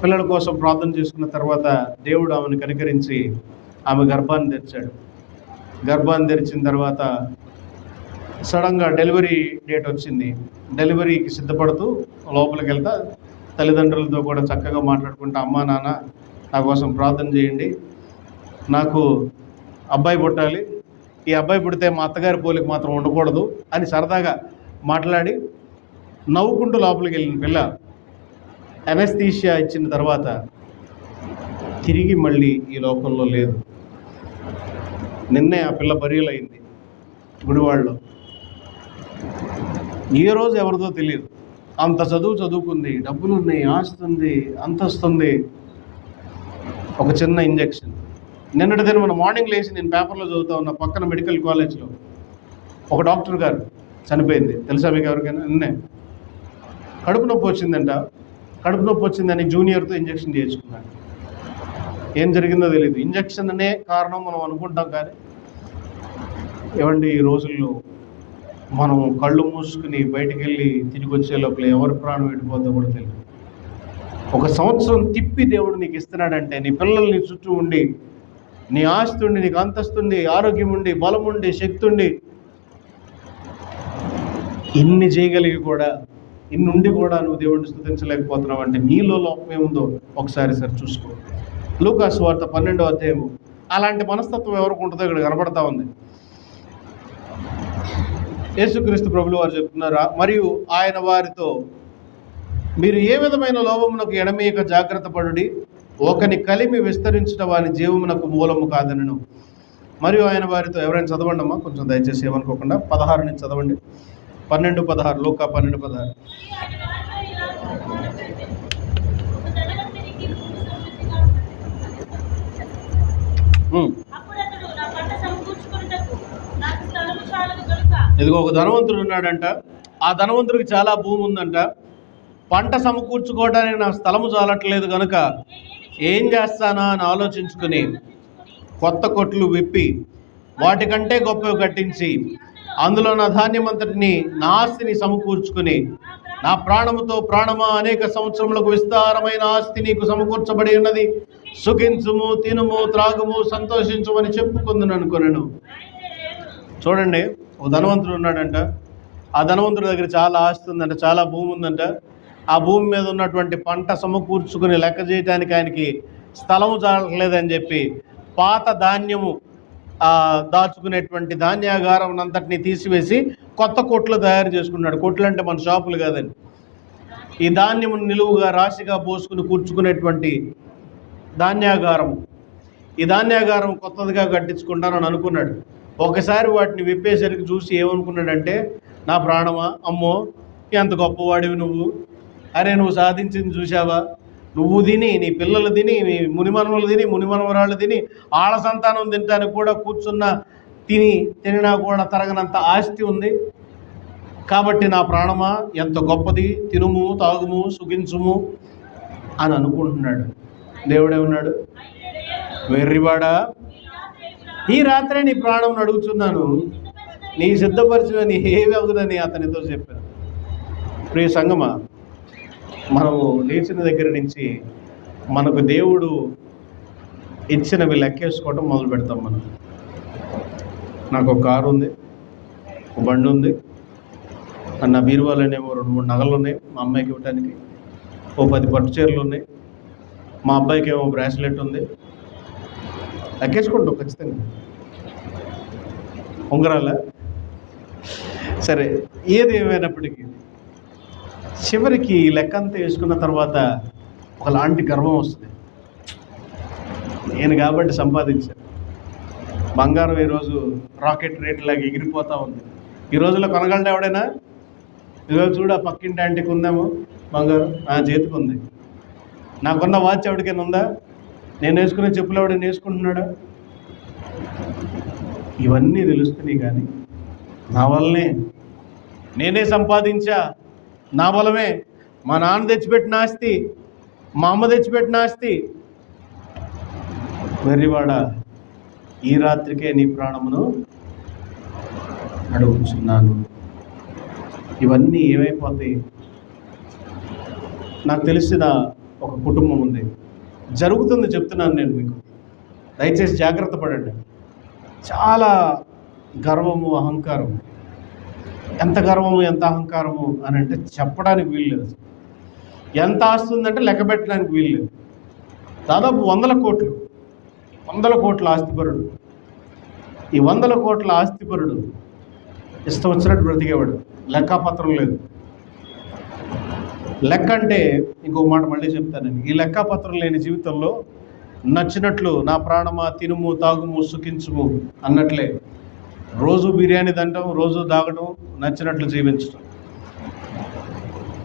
పిల్లల కోసం ప్రార్థన చేసుకున్న తర్వాత దేవుడు ఆమెను కనికరించి ఆమె గర్భాన్ని తెరిచాడు. గర్భాన్ని తెరిచిన తర్వాత సడన్గా డెలివరీ డేట్ వచ్చింది. డెలివరీకి సిద్ధపడుతూ లోపలికి వెళ్తా తల్లిదండ్రులతో కూడా చక్కగా మాట్లాడుకుంటా, అమ్మా నాన్న నా కోసం ప్రార్థన చేయండి, నాకు అబ్బాయి పుట్టాలి, ఈ అబ్బాయి పుడితే మా అత్తగారి పోలికి మాత్రం ఉండకూడదు అని సరదాగా మాట్లాడి నవ్వుకుంటూ లోపలికి వెళ్ళిన పిల్ల అనస్థీషియా ఇచ్చిన తర్వాత తిరిగి మళ్ళీ ఈ లోకంలో లేదు. నిన్నే ఆ పిల్ల బరియలైంది గుడివాడలో. ఏ రోజు ఎవరిదో తెలియదు. అంత చదువుకుంది, డబ్బులు ఉన్నాయి, ఆస్తి ఉంది, అంతస్తుంది. ఒక చిన్న ఇంజెక్షన్. నిన్నటి దిన మన మార్నింగ్ లేచి నేను పేపర్లో చదువుతా ఉన్న పక్కన మెడికల్ కాలేజ్లో ఒక డాక్టర్ గారు చనిపోయింది. తెలుసా మీకు ఎవరికైనా? నిన్నే కడుపు నొప్పి వచ్చిందంట. కడుపు నొప్పి వచ్చిందని జూనియర్తో ఇంజెక్షన్ చేయించుకున్నాడు. ఏం జరిగిందో తెలియదు. ఇంజెక్షన్ అనే కారణం మనం అనుకుంటాం, కానీ ఏమండి ఈ రోజుల్లో మనం కళ్ళు మూసుకుని బయటికి వెళ్ళి తిరిగి వచ్చే లోపల ఎవరి ప్రాణం వెళ్ళిపోద్దో కూడా తెలియదు. 1 సంవత్సరం తిప్పి దేవుడు నీకు ఇస్తున్నాడంటే, నీ పిల్లలు నీ చుట్టూ ఉండి, నీ ఆస్తి ఉండి, నీకు అంతస్తుండి, ఆరోగ్యం ఉండి, బలం ఉండి, శక్తి ఉండి, ఇన్ని చేయగలిగి కూడా, ఇన్నుండి కూడా నువ్వు దేవుడిని స్తుతించలేకపోతున్నావు అంటే నీలో లోపం ఏముందో ఒకసారి చూసుకో. లూకా సువార్త 12వ అధ్యాయము. అలాంటి మనస్తత్వం ఎవరికి ఉంటుందో ఇక్కడ కనబడతా ఉంది. యేసుక్రీస్తు ప్రభులు వారు చెప్తున్నారా, మరియు ఆయన వారితో, మీరు ఏ విధమైన లోభమునకు ఎడమేయక జాగ్రత్త పడుడి, ఒకని కలిమి విస్తరించడం వాని జీవమునకు మూలము కాదనను. మరియు ఆయన వారితో, ఎవరైనా చదవండి అమ్మా కొంచెం దయచేసి ఏమనుకోకుండా, 16 నుంచి చదవండి. 12:16 లూకా 12:16. ఇదిగో ఒక ధనవంతుడు ఉన్నాడంట. ఆ ధనవంతుడికి చాలా భూమి ఉందంట. పంట సమకూర్చుకోవడానికి నా స్థలము చాలట్లేదు కనుక ఏం చేస్తానా అని ఆలోచించుకుని కొత్త కొట్లు విప్పి వాటికంటే గొప్పవి కట్టించి అందులో నా ధాన్యం అంతటిని, నా ఆస్తిని సమకూర్చుకుని, నా ప్రాణముతో ప్రాణమా, అనేక సంవత్సరములకు విస్తారమైన ఆస్తి నీకు సమకూర్చబడి ఉన్నది, సుఖించుము, తినుము, త్రాగుము, సంతోషించుమని చెప్పుకుందును అనుకొనెను. చూడండి, ఓ ధనవంతుడు ఉన్నాడంట. ఆ ధనవంతుడి దగ్గర చాలా ఆస్తి ఉందంట, చాలా భూమి ఉందంట. ఆ భూమి మీద ఉన్నటువంటి పంట సమకూర్చుకుని లెక్క చేయడానికి ఆయనకి స్థలము చాలట్లేదని చెప్పి పాత ధాన్యము దాచుకునేటువంటి ధాన్యాగారం అంతటిని తీసివేసి కొత్త కొట్లు తయారు చేసుకున్నాడు. కొట్లు అంటే మన షాపులు కాదండి. ఈ ధాన్యము నిలువుగా రాశిగా పోసుకుని కూర్చుకునేటువంటి ధాన్యాగారం. ఈ ధాన్యాగారం కొత్తదిగా కట్టించుకుంటానని అనుకున్నాడు. ఒకసారి వాటిని విప్పేసరికి చూసి ఏమనుకున్నాడంటే, నా ప్రాణమా, అమ్మో ఎంత గొప్పవాడివి నువ్వు, అరే నువ్వు సాధించింది చూసావా, నువ్వు తిని, నీ పిల్లలు తిని, నీ మునిమనవలు తిని, మునిమనవరాళ్ళు తిని, ఆళ్ళ సంతానం తినడానికి కూడా కూర్చున్న తినినా కూడా తరగనంత ఆస్తి ఉంది, కాబట్టి నా ప్రాణమా ఎంత గొప్పది, తినుము తాగుము సుఖించుము అని అనుకుంటున్నాడు. దేవుడేమన్నాడు, వెర్రివాడా, ఈ రాత్రే నీ ప్రాణం అడుగుతున్నాను, నీ సిద్ధపరిచిన నీ ఏవి అవుతుందని అతనితో చెప్పాను. ప్రియ సంగమా, మనము లేచిన దగ్గర నుంచి మనకు దేవుడు ఇచ్చినవి లెక్కేసుకోవటం మొదలు పెడతాం. మనం, నాకు ఒక కారు ఉంది, ఒక బండి ఉంది, నా బీరువాలోనేమో 2-3 నగలు ఉన్నాయి, మా అమ్మాయికి ఇవ్వటానికి ఓ 10 పట్టు చీరలు ఉన్నాయి, మా అబ్బాయికి ఏమో బ్రాస్లెట్ ఉంది, లెక్కేసుకుంటాం ఖచ్చితంగా. ఉంగరాల సరే, ఏది ఏమైనప్పటికీ చివరికి లెక్కంతా వేసుకున్న తర్వాత ఒకలాంటి గర్వం వస్తుంది. నేను కాబట్టి సంపాదించాను. బంగారం ఈరోజు రాకెట్ రేట్ లాగా ఎగిరిపోతూ ఉంది. ఈ రోజుల్లో కొనగలడు ఎవడైనా? ఈరోజు చూడ పక్కింటి ఆంటీకి ఉందేమో బంగారం, నా చేతికి ఉంది. నాకున్న వాచ్ ఎవరికైనా ఉందా? నేను వేసుకునే చెప్పులు ఎవడైనా వేసుకుంటున్నాడా? ఇవన్నీ తెలుస్తున్నాయి, కానీ నా వల్లనే, నేనే సంపాదించా, నా బలమే, మా నాన్న తెచ్చిపెట్టిన ఆస్తి, మా అమ్మ తెచ్చిపెట్టిన ఆస్తి. వెర్రివాడా, ఈ రాత్రికే నీ ప్రాణమును అడుగుచున్నాను. ఇవన్నీ ఏమైపోతాయి? నాకు తెలిసిన ఒక కుటుంబం ఉంది, జరుగుతుంది చెప్తున్నాను నేను మీకు, దయచేసి జాగ్రత్త పడండి. చాలా గర్వము, అహంకారం. ఎంత గర్వము, ఎంత అహంకారము అని అంటే చెప్పడానికి వీల్లేదు. ఎంత ఆస్తి ఉందంటే లెక్క పెట్టడానికి వీల్లేదు. దాదాపు 100 కోట్ల ఆస్తిపరుడు. ఈ 100 కోట్ల ఆస్తిపరుడు ఇష్టం వచ్చినట్టు బ్రతికేవాడు, లెక్కాపత్రం లేదు. లెక్క అంటే ఇంకొక మాట మళ్ళీ చెప్తానండి, ఈ లెక్కాపత్రం లేని జీవితంలో నచ్చినట్లు నా ప్రాణమా తినుము తాగుము సుఖించుము అన్నట్లే రోజు బిర్యానీ తినటం, రోజు దాగటం, నచ్చినట్లు జీవించడం.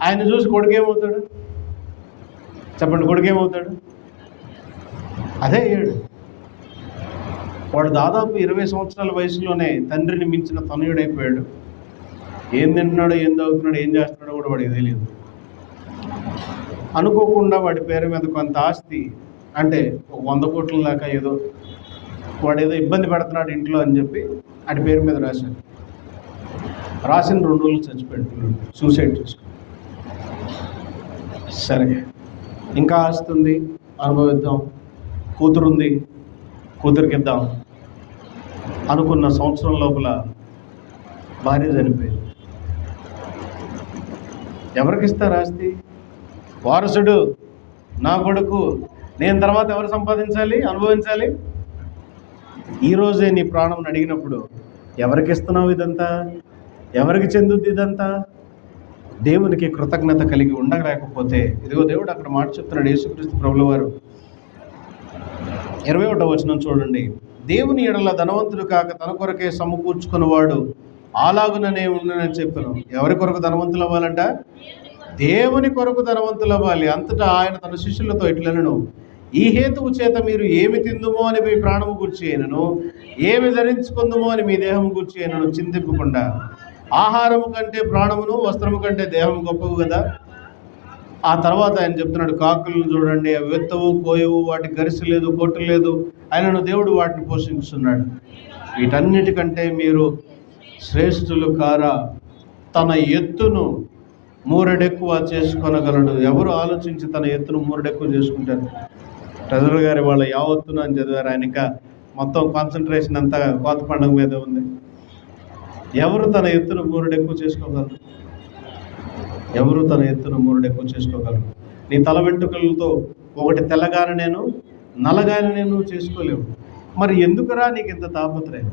ఆయన చూసి కొడుకేమవుతాడు చెప్పండి? కొడుకేమవుతాడు? అదే అయ్యాడు. వాడు దాదాపు 20 సంవత్సరాల వయసులోనే తండ్రిని మించిన తనయుడైపోయాడు. ఏం తింటున్నాడో, ఏం తాగుతున్నాడో, ఏం చేస్తున్నాడో కూడా వాడికి తెలియదు. అనుకోకుండా వాడి పేరు మీద కొంత ఆస్తి, అంటే 100 కోట్ల దాకా ఏదో వాడు ఏదో ఇబ్బంది పెడుతున్నాడు ఇంట్లో అని చెప్పి వాడి పేరు మీద రాశాడు. రాసిన 2 రోజులు చచ్చిపోయాడు, సూసైడ్ చేసుకుని. సరే, ఇంకా ఆస్తి ఉంది, అనుభవిద్దాం, కూతురుంది, కూతురికి ఇద్దాం అనుకున్న సంవత్సరం లోపల భార్య చనిపోయింది. ఎవరికి ఇస్తారు ఆస్తి? వారసుడు నా కొడుకు, నేను తర్వాత ఎవరు సంపాదించాలి, అనుభవించాలి? ఈరోజే నీ ప్రాణం అడిగినప్పుడు ఎవరికి ఇస్తున్నావు ఇదంతా? ఎవరికి చెందుద్ది ఇదంతా? దేవునికి కృతజ్ఞత కలిగి ఉండలేకపోతే, ఇదిగో దేవుడు అక్కడ మాట చెప్తున్నాడు, యేసుక్రీస్తు ప్రభుల వారు 21వ వచనం చూడండి. దేవుని ఎడల ధనవంతుడు కాక తన కొరకే సమకూర్చుకున్నవాడు అలాగుననే ఉండనని చెప్పాను. ఎవరి కొరకు ధనవంతులు అవ్వాలంట? దేవుని కొరకు ధనవంతులు అవ్వాలి. అంతటా ఆయన తన శిష్యులతో ఇట్లనను, ఈ హేతువు చేత మీరు ఏమి తిందుమో అని మీ ప్రాణము గూర్చి అయినను, ఏమి ధరించుకుందుమో అని మీ దేహము గూర్చి అయినను చింతింపకుండా, ఆహారము కంటే ప్రాణమును, వస్త్రము కంటే దేహము గొప్పవు కదా. ఆ తర్వాత ఆయన చెప్తున్నాడు, కాకులను చూడండి, అవి వెత్తవు కోయవు, వాటికి గరిసె లేదు, కొట్టు లేదు, ఆయనను దేవుడు వాటిని పోషిస్తున్నాడు. వీటన్నిటికంటే మీరు శ్రేష్ఠులు కారా? తన ఎత్తును మూరెడెక్కువ చేసుకొనగలడు. ఎవరు ఆలోచించి తన ఎత్తును మూరెడెక్కువ చేసుకుంటారు? ప్రజలు గారి వాళ్ళ యావత్తును అని చదివారు. ఆయన ఇంకా మొత్తం కాన్సన్ట్రేషన్ అంతా కోత పండుగ మీద ఉంది. ఎవరు తన ఎత్తును మూరెడెక్కువ చేసుకోగలరు? ఎవరు తన ఎత్తును మూరెడెక్కువ చేసుకోగలరు? నీ తల వెంట్రుకలతో ఒకటి తెల్లగానే నేను, నల్లగానే నేను చేసుకోలేవు. మరి ఎందుకురా నీకు ఇంత తాపత్రయం?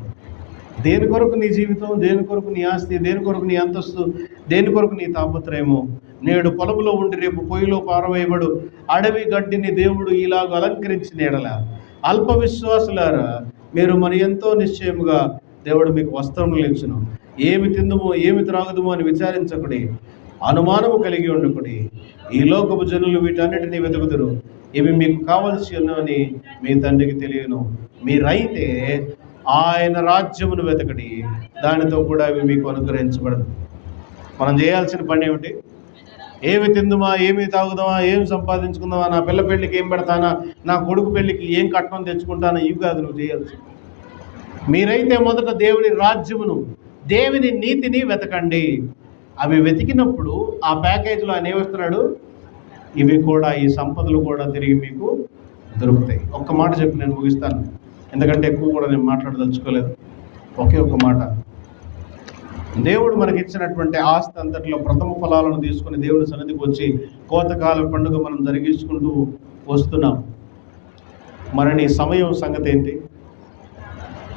దేని కొరకు నీ జీవితం, దేని కొరకు నీ ఆస్తి, దేని కొరకు నీ అంతస్తు, దేని కొరకు నీ తాపత్రయము? నేడు పొలంలో ఉండి రేపు పొయ్యిలో పారవేయబడు అడవి గడ్డిని దేవుడు ఇలాగ అలంకరించిన ఎడల అల్ప విశ్వాసులారా, మీరు మరి ఎంతో నిశ్చయముగా దేవుడు మీకు వస్త్రములు ఇచ్చును. ఏమి తిందుమో ఏమి త్రాగుదుమో అని విచారించకుడి, అనుమానము కలిగి ఉండకుడి. ఈ లోకపు జనులు వీటన్నిటిని వెతుకుదురు, ఇవి మీకు కావలసి ఉన్నవని మీ తండ్రికి తెలియను. మీరైతే ఆయన రాజ్యమును వెతకడి, దానితో కూడా అవి మీకు అనుగ్రహించబడదు. మనం చేయాల్సిన పని ఏమిటి? ఏమి తిందుమా, ఏమి తాగుదామా, ఏమి సంపాదించుకుందామా, నా పిల్ల పెళ్ళికి ఏం పెడతానా, నా కొడుకు పెళ్ళికి ఏం కట్నం తెచ్చుకుంటానా, ఇవి కాదు నువ్వు చేయాల్సింది. మీరైతే మొదట దేవుని రాజ్యమును, దేవుని నీతిని వెతకండి. అవి వెతికినప్పుడు ఆ ప్యాకేజీలో ఆయన ఏమిస్తున్నాడు? ఇవి కూడా, ఈ సంపదలు కూడా తిరిగి మీకు దొరుకుతాయి. ఒక్క మాట చెప్పి నేను ముగిస్తాను, ఎందుకంటే ఎక్కువ కూడా నేను మాట్లాడదలుచుకోలేదు. ఒకే ఒక్క మాట. దేవుడు మనకి ఇచ్చినటువంటి ఆస్తి అంతటిలో ప్రథమ ఫలాలను తీసుకుని దేవుడి సన్నిధికి వచ్చి కోతకాల పండుగ మనం జరిగించుకుంటూ వస్తున్నాం. మరి నీ సమయం సంగతి ఏంటి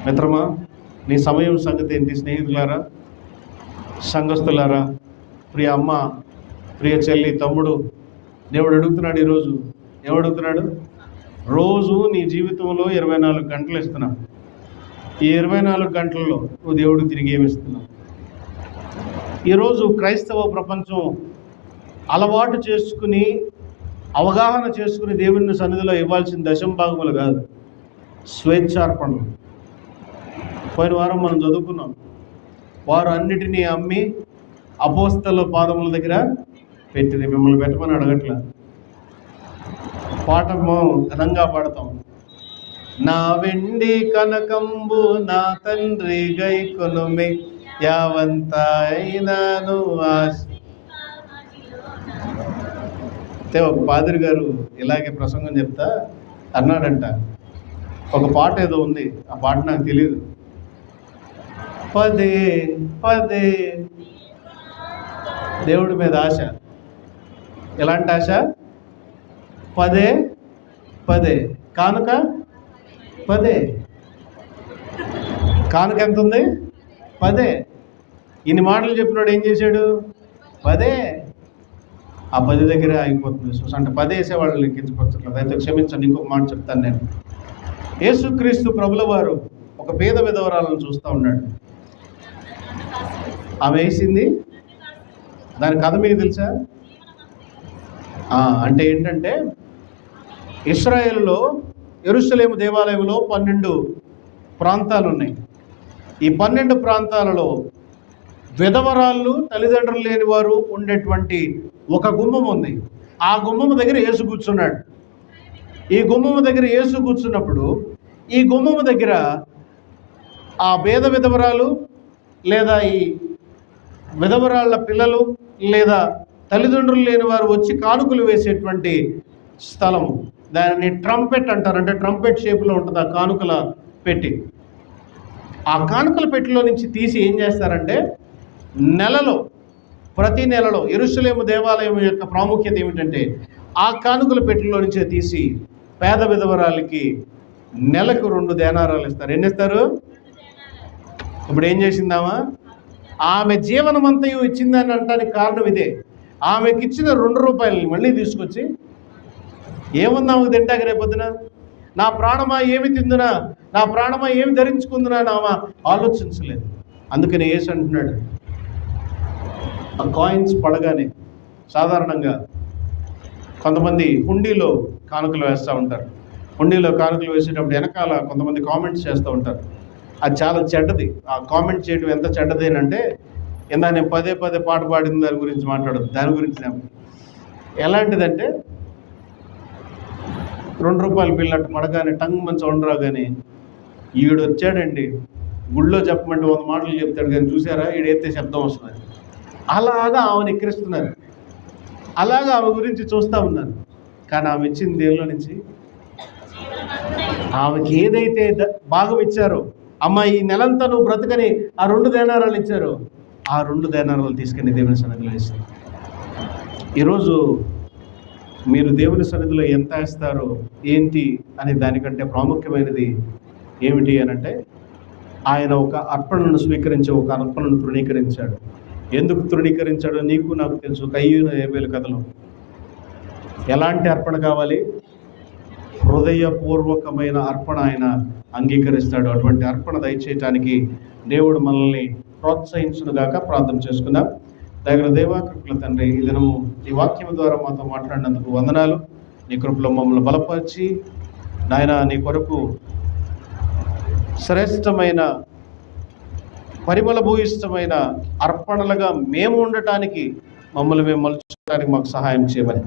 మిత్రమా? నీ సమయం సంగతి ఏంటి? స్నేహితులారా, సంఘస్థులారా, ప్రియ అమ్మ, ప్రియ చెల్లి, తమ్ముడు, దేవుడు అడుగుతున్నాడు ఈరోజు. ఏమడుగుతున్నాడు? రోజు నీ జీవితంలో 24 గంటలు ఇస్తున్నావు. ఈ 24 గంటల్లో నువ్వు దేవుడికి తిరిగి ఏమి ఇస్తున్నావు? ఈరోజు క్రైస్తవ ప్రపంచం అలవాటు చేసుకుని, అవగాహన చేసుకుని దేవుని సన్నిధిలో ఇవ్వాల్సిన దశంభాగములు కాదు, స్వేచ్ఛార్పణలు. పోయిన వారం మనం చదువుకున్నాం, వారు అన్నిటినీ అమ్మి అపోస్తల పాదముల దగ్గర పెట్టింది. మిమ్మల్ని పెట్టమని అడగట్లా. పాట ఘనంగా పాడతాం. నా వెండి కనకంబు నా తండ్రి గైకొనుమి, యావంత అయినాను అంటే ఒక పాదిరి గారు ఇలాగే ప్రసంగం చెప్తా అన్నాడంట. ఒక పాట ఏదో ఉంది, ఆ పాట నాకు తెలియదు. పదే పదే దేవుడి మీద ఆశ. ఎలాంటి ఆశ? పదే పదే. కానుక పదే. కానుక ఎంత ఉంది? పదే. ఇన్ని మాటలు చెప్పినాడు, ఏం చేశాడు? పదే. ఆ 10 దగ్గరే ఆగిపోతుంది. అంటే 10 వేసేవాళ్ళు లెక్కించుకోవచ్చు. అయితే క్షమించండి, ఇంకొక మాట చెప్తాను నేను. యేసుక్రీస్తు ప్రభుల వారు ఒక పేద విధవరాలను చూస్తూ ఉన్నాడు. ఆమె వేసింది, దాని కథ మీకు తెలుసా? అంటే ఏంటంటే, ఇశ్రాయేలులో యెరూషలేము దేవాలయంలో 12 ప్రాంతాలు ఉన్నాయి. ఈ 12 ప్రాంతాలలో విధవరాళ్ళు, తల్లిదండ్రులు లేని వారు ఉండేటువంటి ఒక గుమ్మం ఉంది. ఆ గుమ్మము దగ్గర యేసు కూర్చున్నాడు. ఈ గుమ్మము దగ్గర యేసు కూర్చున్నప్పుడు ఈ గుమ్మము దగ్గర ఆ పేద విధవరాలు లేదా ఈ విధవరాళ్ళ పిల్లలు లేదా తల్లిదండ్రులు లేని వారు వచ్చి కానుకలు వేసేటువంటి స్థలము. దానిని ట్రంపెట్ అంటారు. అంటే ట్రంపెట్ షేప్లో ఉంటుంది ఆ కానుకల పెట్టి. ఆ కానుకల పెట్టిలో నుంచి తీసి ఏం చేస్తారంటే, ప్రతి నెలలో యెరూషలేము దేవాలయం యొక్క ప్రాముఖ్యత ఏమిటంటే, ఆ కానుకల పెట్టిలో నుంచే తీసి పేద విధవరాలకి నెలకు 2 దేనారాలు ఇస్తారు. ఎన్ని ఇస్తారు? ఇప్పుడు ఏం చేసిందామా? ఆమె జీవనమంతయు ఇచ్చిందని అనడానికి కారణం ఇదే. ఆమెకి ఇచ్చిన 2 రూపాయలని మళ్ళీ తీసుకొచ్చి ఏముంది ఆమెకు తింటాక రేపొద్దున? నా ప్రాణమా ఏమి తిందునా, నా ప్రాణమా ఏమి ధరించుకుందునా అని ఆమె ఆలోచించలేదు. అందుకని యేసు అంటున్నాడు, ఆ కాయిన్స్ పడగానే సాధారణంగా కొంతమంది హుండీలో కానుకలు వేస్తూ ఉంటారు. హుండీలో కానుకలు వేసేటప్పుడు వెనకాల కొంతమంది కామెంట్స్ చేస్తూ ఉంటారు. అది చాలా చెడ్డది. ఆ కామెంట్ చేయడం ఎంత చెడ్డది అంటే, ఇందా నేను పదే పాట పాడిన దాని గురించి మాట్లాడదు. దాని గురించి ఎలాంటిదంటే, 2 రూపాయల బిల్లు అట్టు పడగానే టంగ్ మంచి ఉండరాగానే ఈడు వచ్చాడండి, గుళ్ళో చెప్పమంటే 100 మాటలు చెప్తాడు, కానీ చూసారా ఈడైతే శబ్దం వస్తుంది. అలాగా ఆమెను ఎక్కిరిస్తున్నారు. అలాగా ఆమె గురించి చూస్తూ ఉన్నారు. కానీ ఆమె ఇచ్చింది దేవుళ్ళ నుంచి. ఆమెకి ఏదైతే భాగం ఇచ్చారో, అమ్మ ఈ నెలంతా నువ్వు బ్రతకని ఆ 2 దేనారాలు ఇచ్చారో, ఆ 2 దేనారాలు తీసుకెళ్ళి దేవుని సన్నిధిలో ఇస్తారు. ఈరోజు మీరు దేవుని సన్నిధిలో ఎంత వేస్తారో ఏంటి అనే దానికంటే ప్రాముఖ్యమైనది ఏమిటి అనంటే, ఆయన ఒక అర్పణను స్వీకరించి ఒక అర్పణను తృణీకరించాడు. ఎందుకు తృణీకరించాడో నీకు నాకు తెలుసు. కయ్యూను హేబేలు కథలో ఎలాంటి అర్పణ కావాలి? హృదయపూర్వకమైన అర్పణ ఆయన అంగీకరిస్తాడు. అటువంటి అర్పణ దయచేయటానికి దేవుడు మనల్ని ప్రోత్సహించునుగాక. ప్రార్థన చేసుకుందాం. దగ్గర దేవా, కృపల తండ్రి, ఈ దినము నీ వాక్యం ద్వారా మాతో మాట్లాడినందుకు వందనాలు. నీ కృపలో మమ్మల్ని బలపరిచి నాయన నీ కొరకు శ్రేష్టమైన పరిమళ భూయిష్టమైన అర్పణలుగా మేము ఉండటానికి మమ్మల్ని మేము మలుచుకోవడానికి మాకు సహాయం చేయమని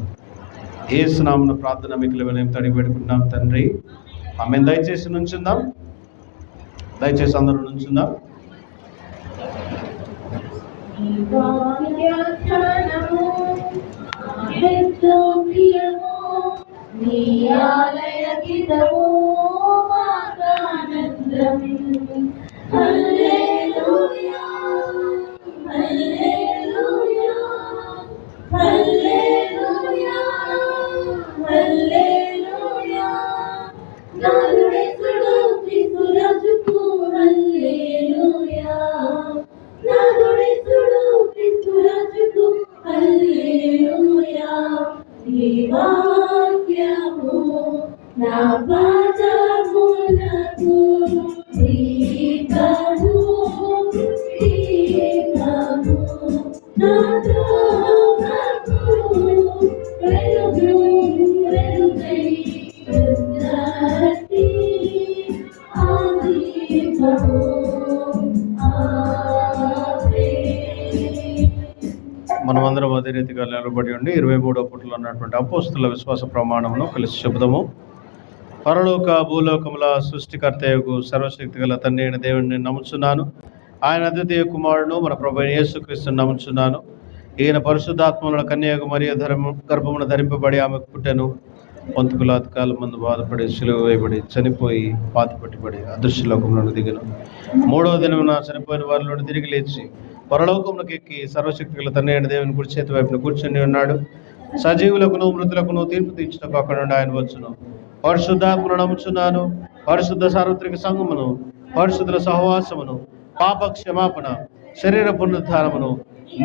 యేసు నామమున ప్రార్థన మీకు మేము తడిగి పెట్టుకుంటున్నాం తండ్రి. ఆమెను దయచేసి నుంచుందాం. దయచేసి అందరూ నుంచుందాం. మనమందరం అదే రీతిగా నిలబడి ఉండి 23వ పుటలో ఉన్నటువంటి అపోస్తుల విశ్వాస ప్రమాణమును కలిసి చెబుదాము. పరలోక భూలోకముల సృష్టికర్తయగు సర్వశక్తి గల తండ్రి అయిన దేవుడిని నమ్ముచున్నాను. ఆయన అద్వితీయ కుమారుడు మన ప్రభువైన యేసుక్రీస్తుని నమ్ముచున్నాను. ఈయన పరిశుద్ధాత్మల కన్యకు మరియు గర్భమును ధరింపబడి ఆమెకు పుట్టెను. పొంతుకులాది కాలం ముందు బాధపడి సిలువ వేయబడి చనిపోయి పాతిపెట్టబడి అదృశ్యలోకంలో దిగను. 3వ దినమున చనిపోయిన వారిలో తిరిగి లేచి పరలోకములకు ఎక్కి సర్వశక్తి గల తండ్రి అయిన దేవుని కుడి చేతి వైపున కూర్చొని ఉన్నాడు. సజీవులకును మృతులకును తీర్పు తీర్చుటకు అక్కడ నుండి ఆయన వచ్చును. పరిశుద్ధాత్మను నమ్ముచున్నాను. పరిశుద్ధ సార్వత్రిక సంఘమును, పరిశుద్ధుల సహవాసమును, పాప క్షమాపణ, శరీర పునరుద్ధారమును,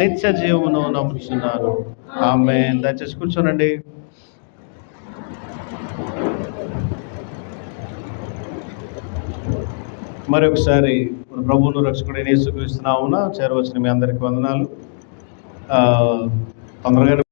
నిత్య జీవమును నమ్ముచున్నాను. ఆమేన్. దయచేసి కూర్చోనండి. మరొకసారి మన ప్రభువును రక్షకుడైన యేసుక్రీస్తు నామమున చేరవచ్చిన మీ అందరికీ వందనాలు. తొందరగా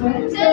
Thank you.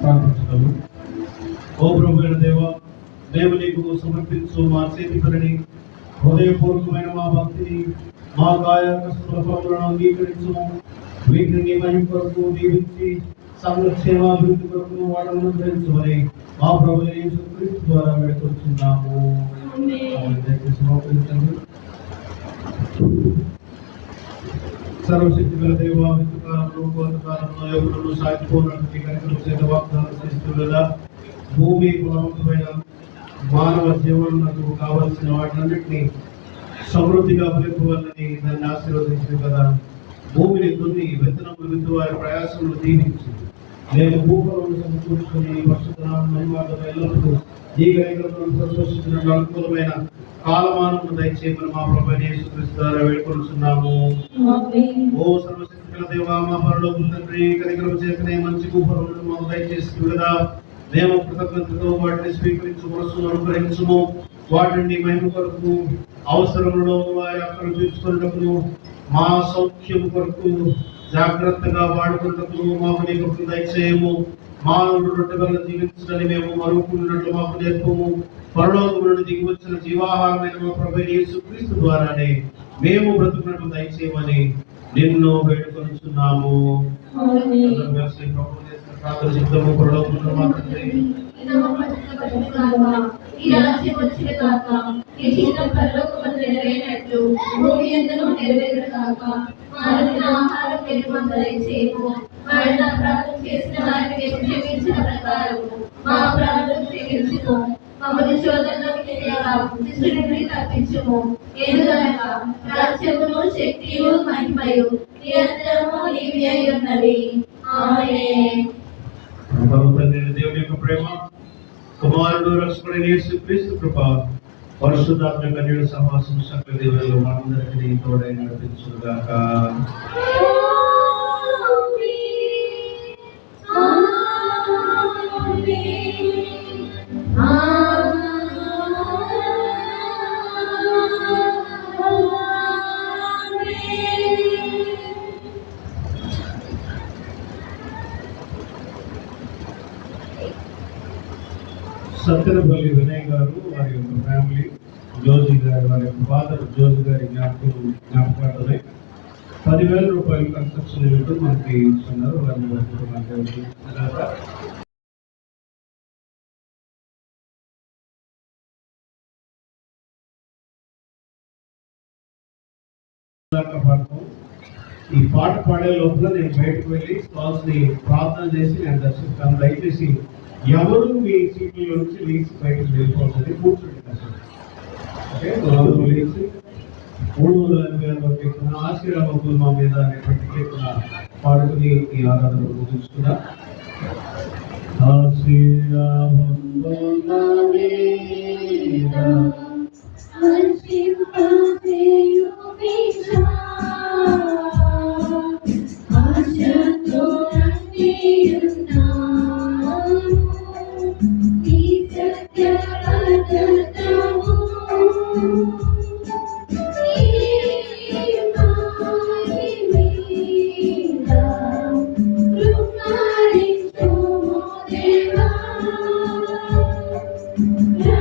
ప్రార్థించుదాము. ఓ ప్రభువైన దేవా, మేము నీకు సమర్పించు మా చేతి పనిని, హృదయపూర్వకమైన మా భక్తిని, మా కాయ కష్టలను అంగీకరించుము. వీటిని నీ మహిమ కొరకు దీవించి సంక్షేమాభివృద్ధి కొరకు వాడలను ధరించమని మా ప్రభువైన యేసుక్రీస్తు ద్వారా వేడుకొంచున్నాము. దయచేసి మోకరించండి. సర్వశక్తి గల దేవా, విత్తకాలంలో కోతకాలంలో ఎవరు సాగిపోయినటువంటి కనికరం చేత వాగ్దానం చేస్తుండగా భూమి ఫలవంతమైన మానవ జీవనకు కావలసిన వాటినన్నింటినీ సమృద్ధిగా ఫలింపవాలని దాన్ని ఆశీర్వదించింది కదా. భూమిని దున్ని విత్తనములు విత్తు వారి ప్రయాసములు దీవించి నేను భూఫలములు సమకూర్చుకుని పరిశుద్ధనామమున మహిమార్థమై ఎల్లప్పుడూ ఈ కార్యక్రమంలో సంతోషించిన అనుకూలమైన కాలమానమును దయచేయమని మా ప్రభువైన యేసుక్రీస్తు ద్వారా వేడుకొనుచున్నాము. ఓ సర్వశక్తిగల దేవా, మా పరలోకపు తండ్రి, కనికరము చేతనే మంచి భూఫలములను మాకు దయచేస్తూ కదా. మేము కృతజ్ఞతతో వాటిని స్వీకరించు మనస్సును అనుగ్రహించుము. వాటిని మహిమ కొరకు, అవసరములో వారి అక్కలు తీర్చుకున్నప్పుడు, మా సౌఖ్యం కొరకు జాగ్రత్తగా వాడుకున్నప్పుడు మాకు నీ కృపను దయచేయము. మానవుడు రొట్టె వల్ల జీవించడానికి మేము మరుపుకున్నట్లు మాకు నేర్పము. పరలోకము నుండి దిగి వచ్చిన జీవాహారమైన మా ప్రభువైన యేసుక్రీస్తు ద్వారానే మేము బ్రతుకున్నట్లు దయచేయమని నిన్ను వేడుకొనుచున్నాము. ప్రార్థన సిద్ధము. పరలోకములో మా తండ్రి, ఈ రాజ్యం వచ్చిన కాక, ఈ చిత్తం పరలోకమందు నెరవేరినట్లు భూమి యందును నెరవేరును కాక. మానవుని ఆహారం వెలుపల దయచేయము. వారిని అపరాధం చేసిన వారిని మేము క్షమించిన ప్రకారము మా అపరాధం క్షమించుము. మమ్మల్ని శోధనలోకి దుష్టుని తప్పించుము. ఎందుకనగా రాజ్యమును, శక్తియు, మహిమయు నిరంతరము నీవే అయి ఉన్నవి. ఆమేన్. దేవుని యొక్క ప్రేమ, కుమారుడు రక్షకుడైన యేసుక్రీస్తు కృప, పరిశుద్ధాత్మ కన్యక సహవాసం సకల దేవుళ్ళు మనందరికీ తోడై నడిపించుగాక. సత్తెనపల్లి వినయ్ గారు, వారి యొక్క ఫ్యామిలీ, జోజీ గారు, వారి యొక్క ఫాదర్ జోజీ గారి జ్ఞాపకార్థమై 10,000 రూపాయలు కన్స్ట్రక్షన్ నిమిత్తం మనకి ఇస్తున్నారు. వారిని ఈ పాట పాడే లోపల నేను బయటకు వెళ్ళి స్టాల్స్ ని ప్రార్థన చేసి నేను దర్శిస్తాను. దయచేసి ఎవరు మీ సీట్ల నుంచి లేచి బయటకు వెళ్ళిపోతుంది, కూర్చోండి. ఓకే, లేచి 380 ఆశీర్వాదాలు మా మీద అనేటువంటి కీర్తన పాడుకుని ఈ ఆరాధన ముగించుకున్నా. Yeah.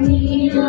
Nina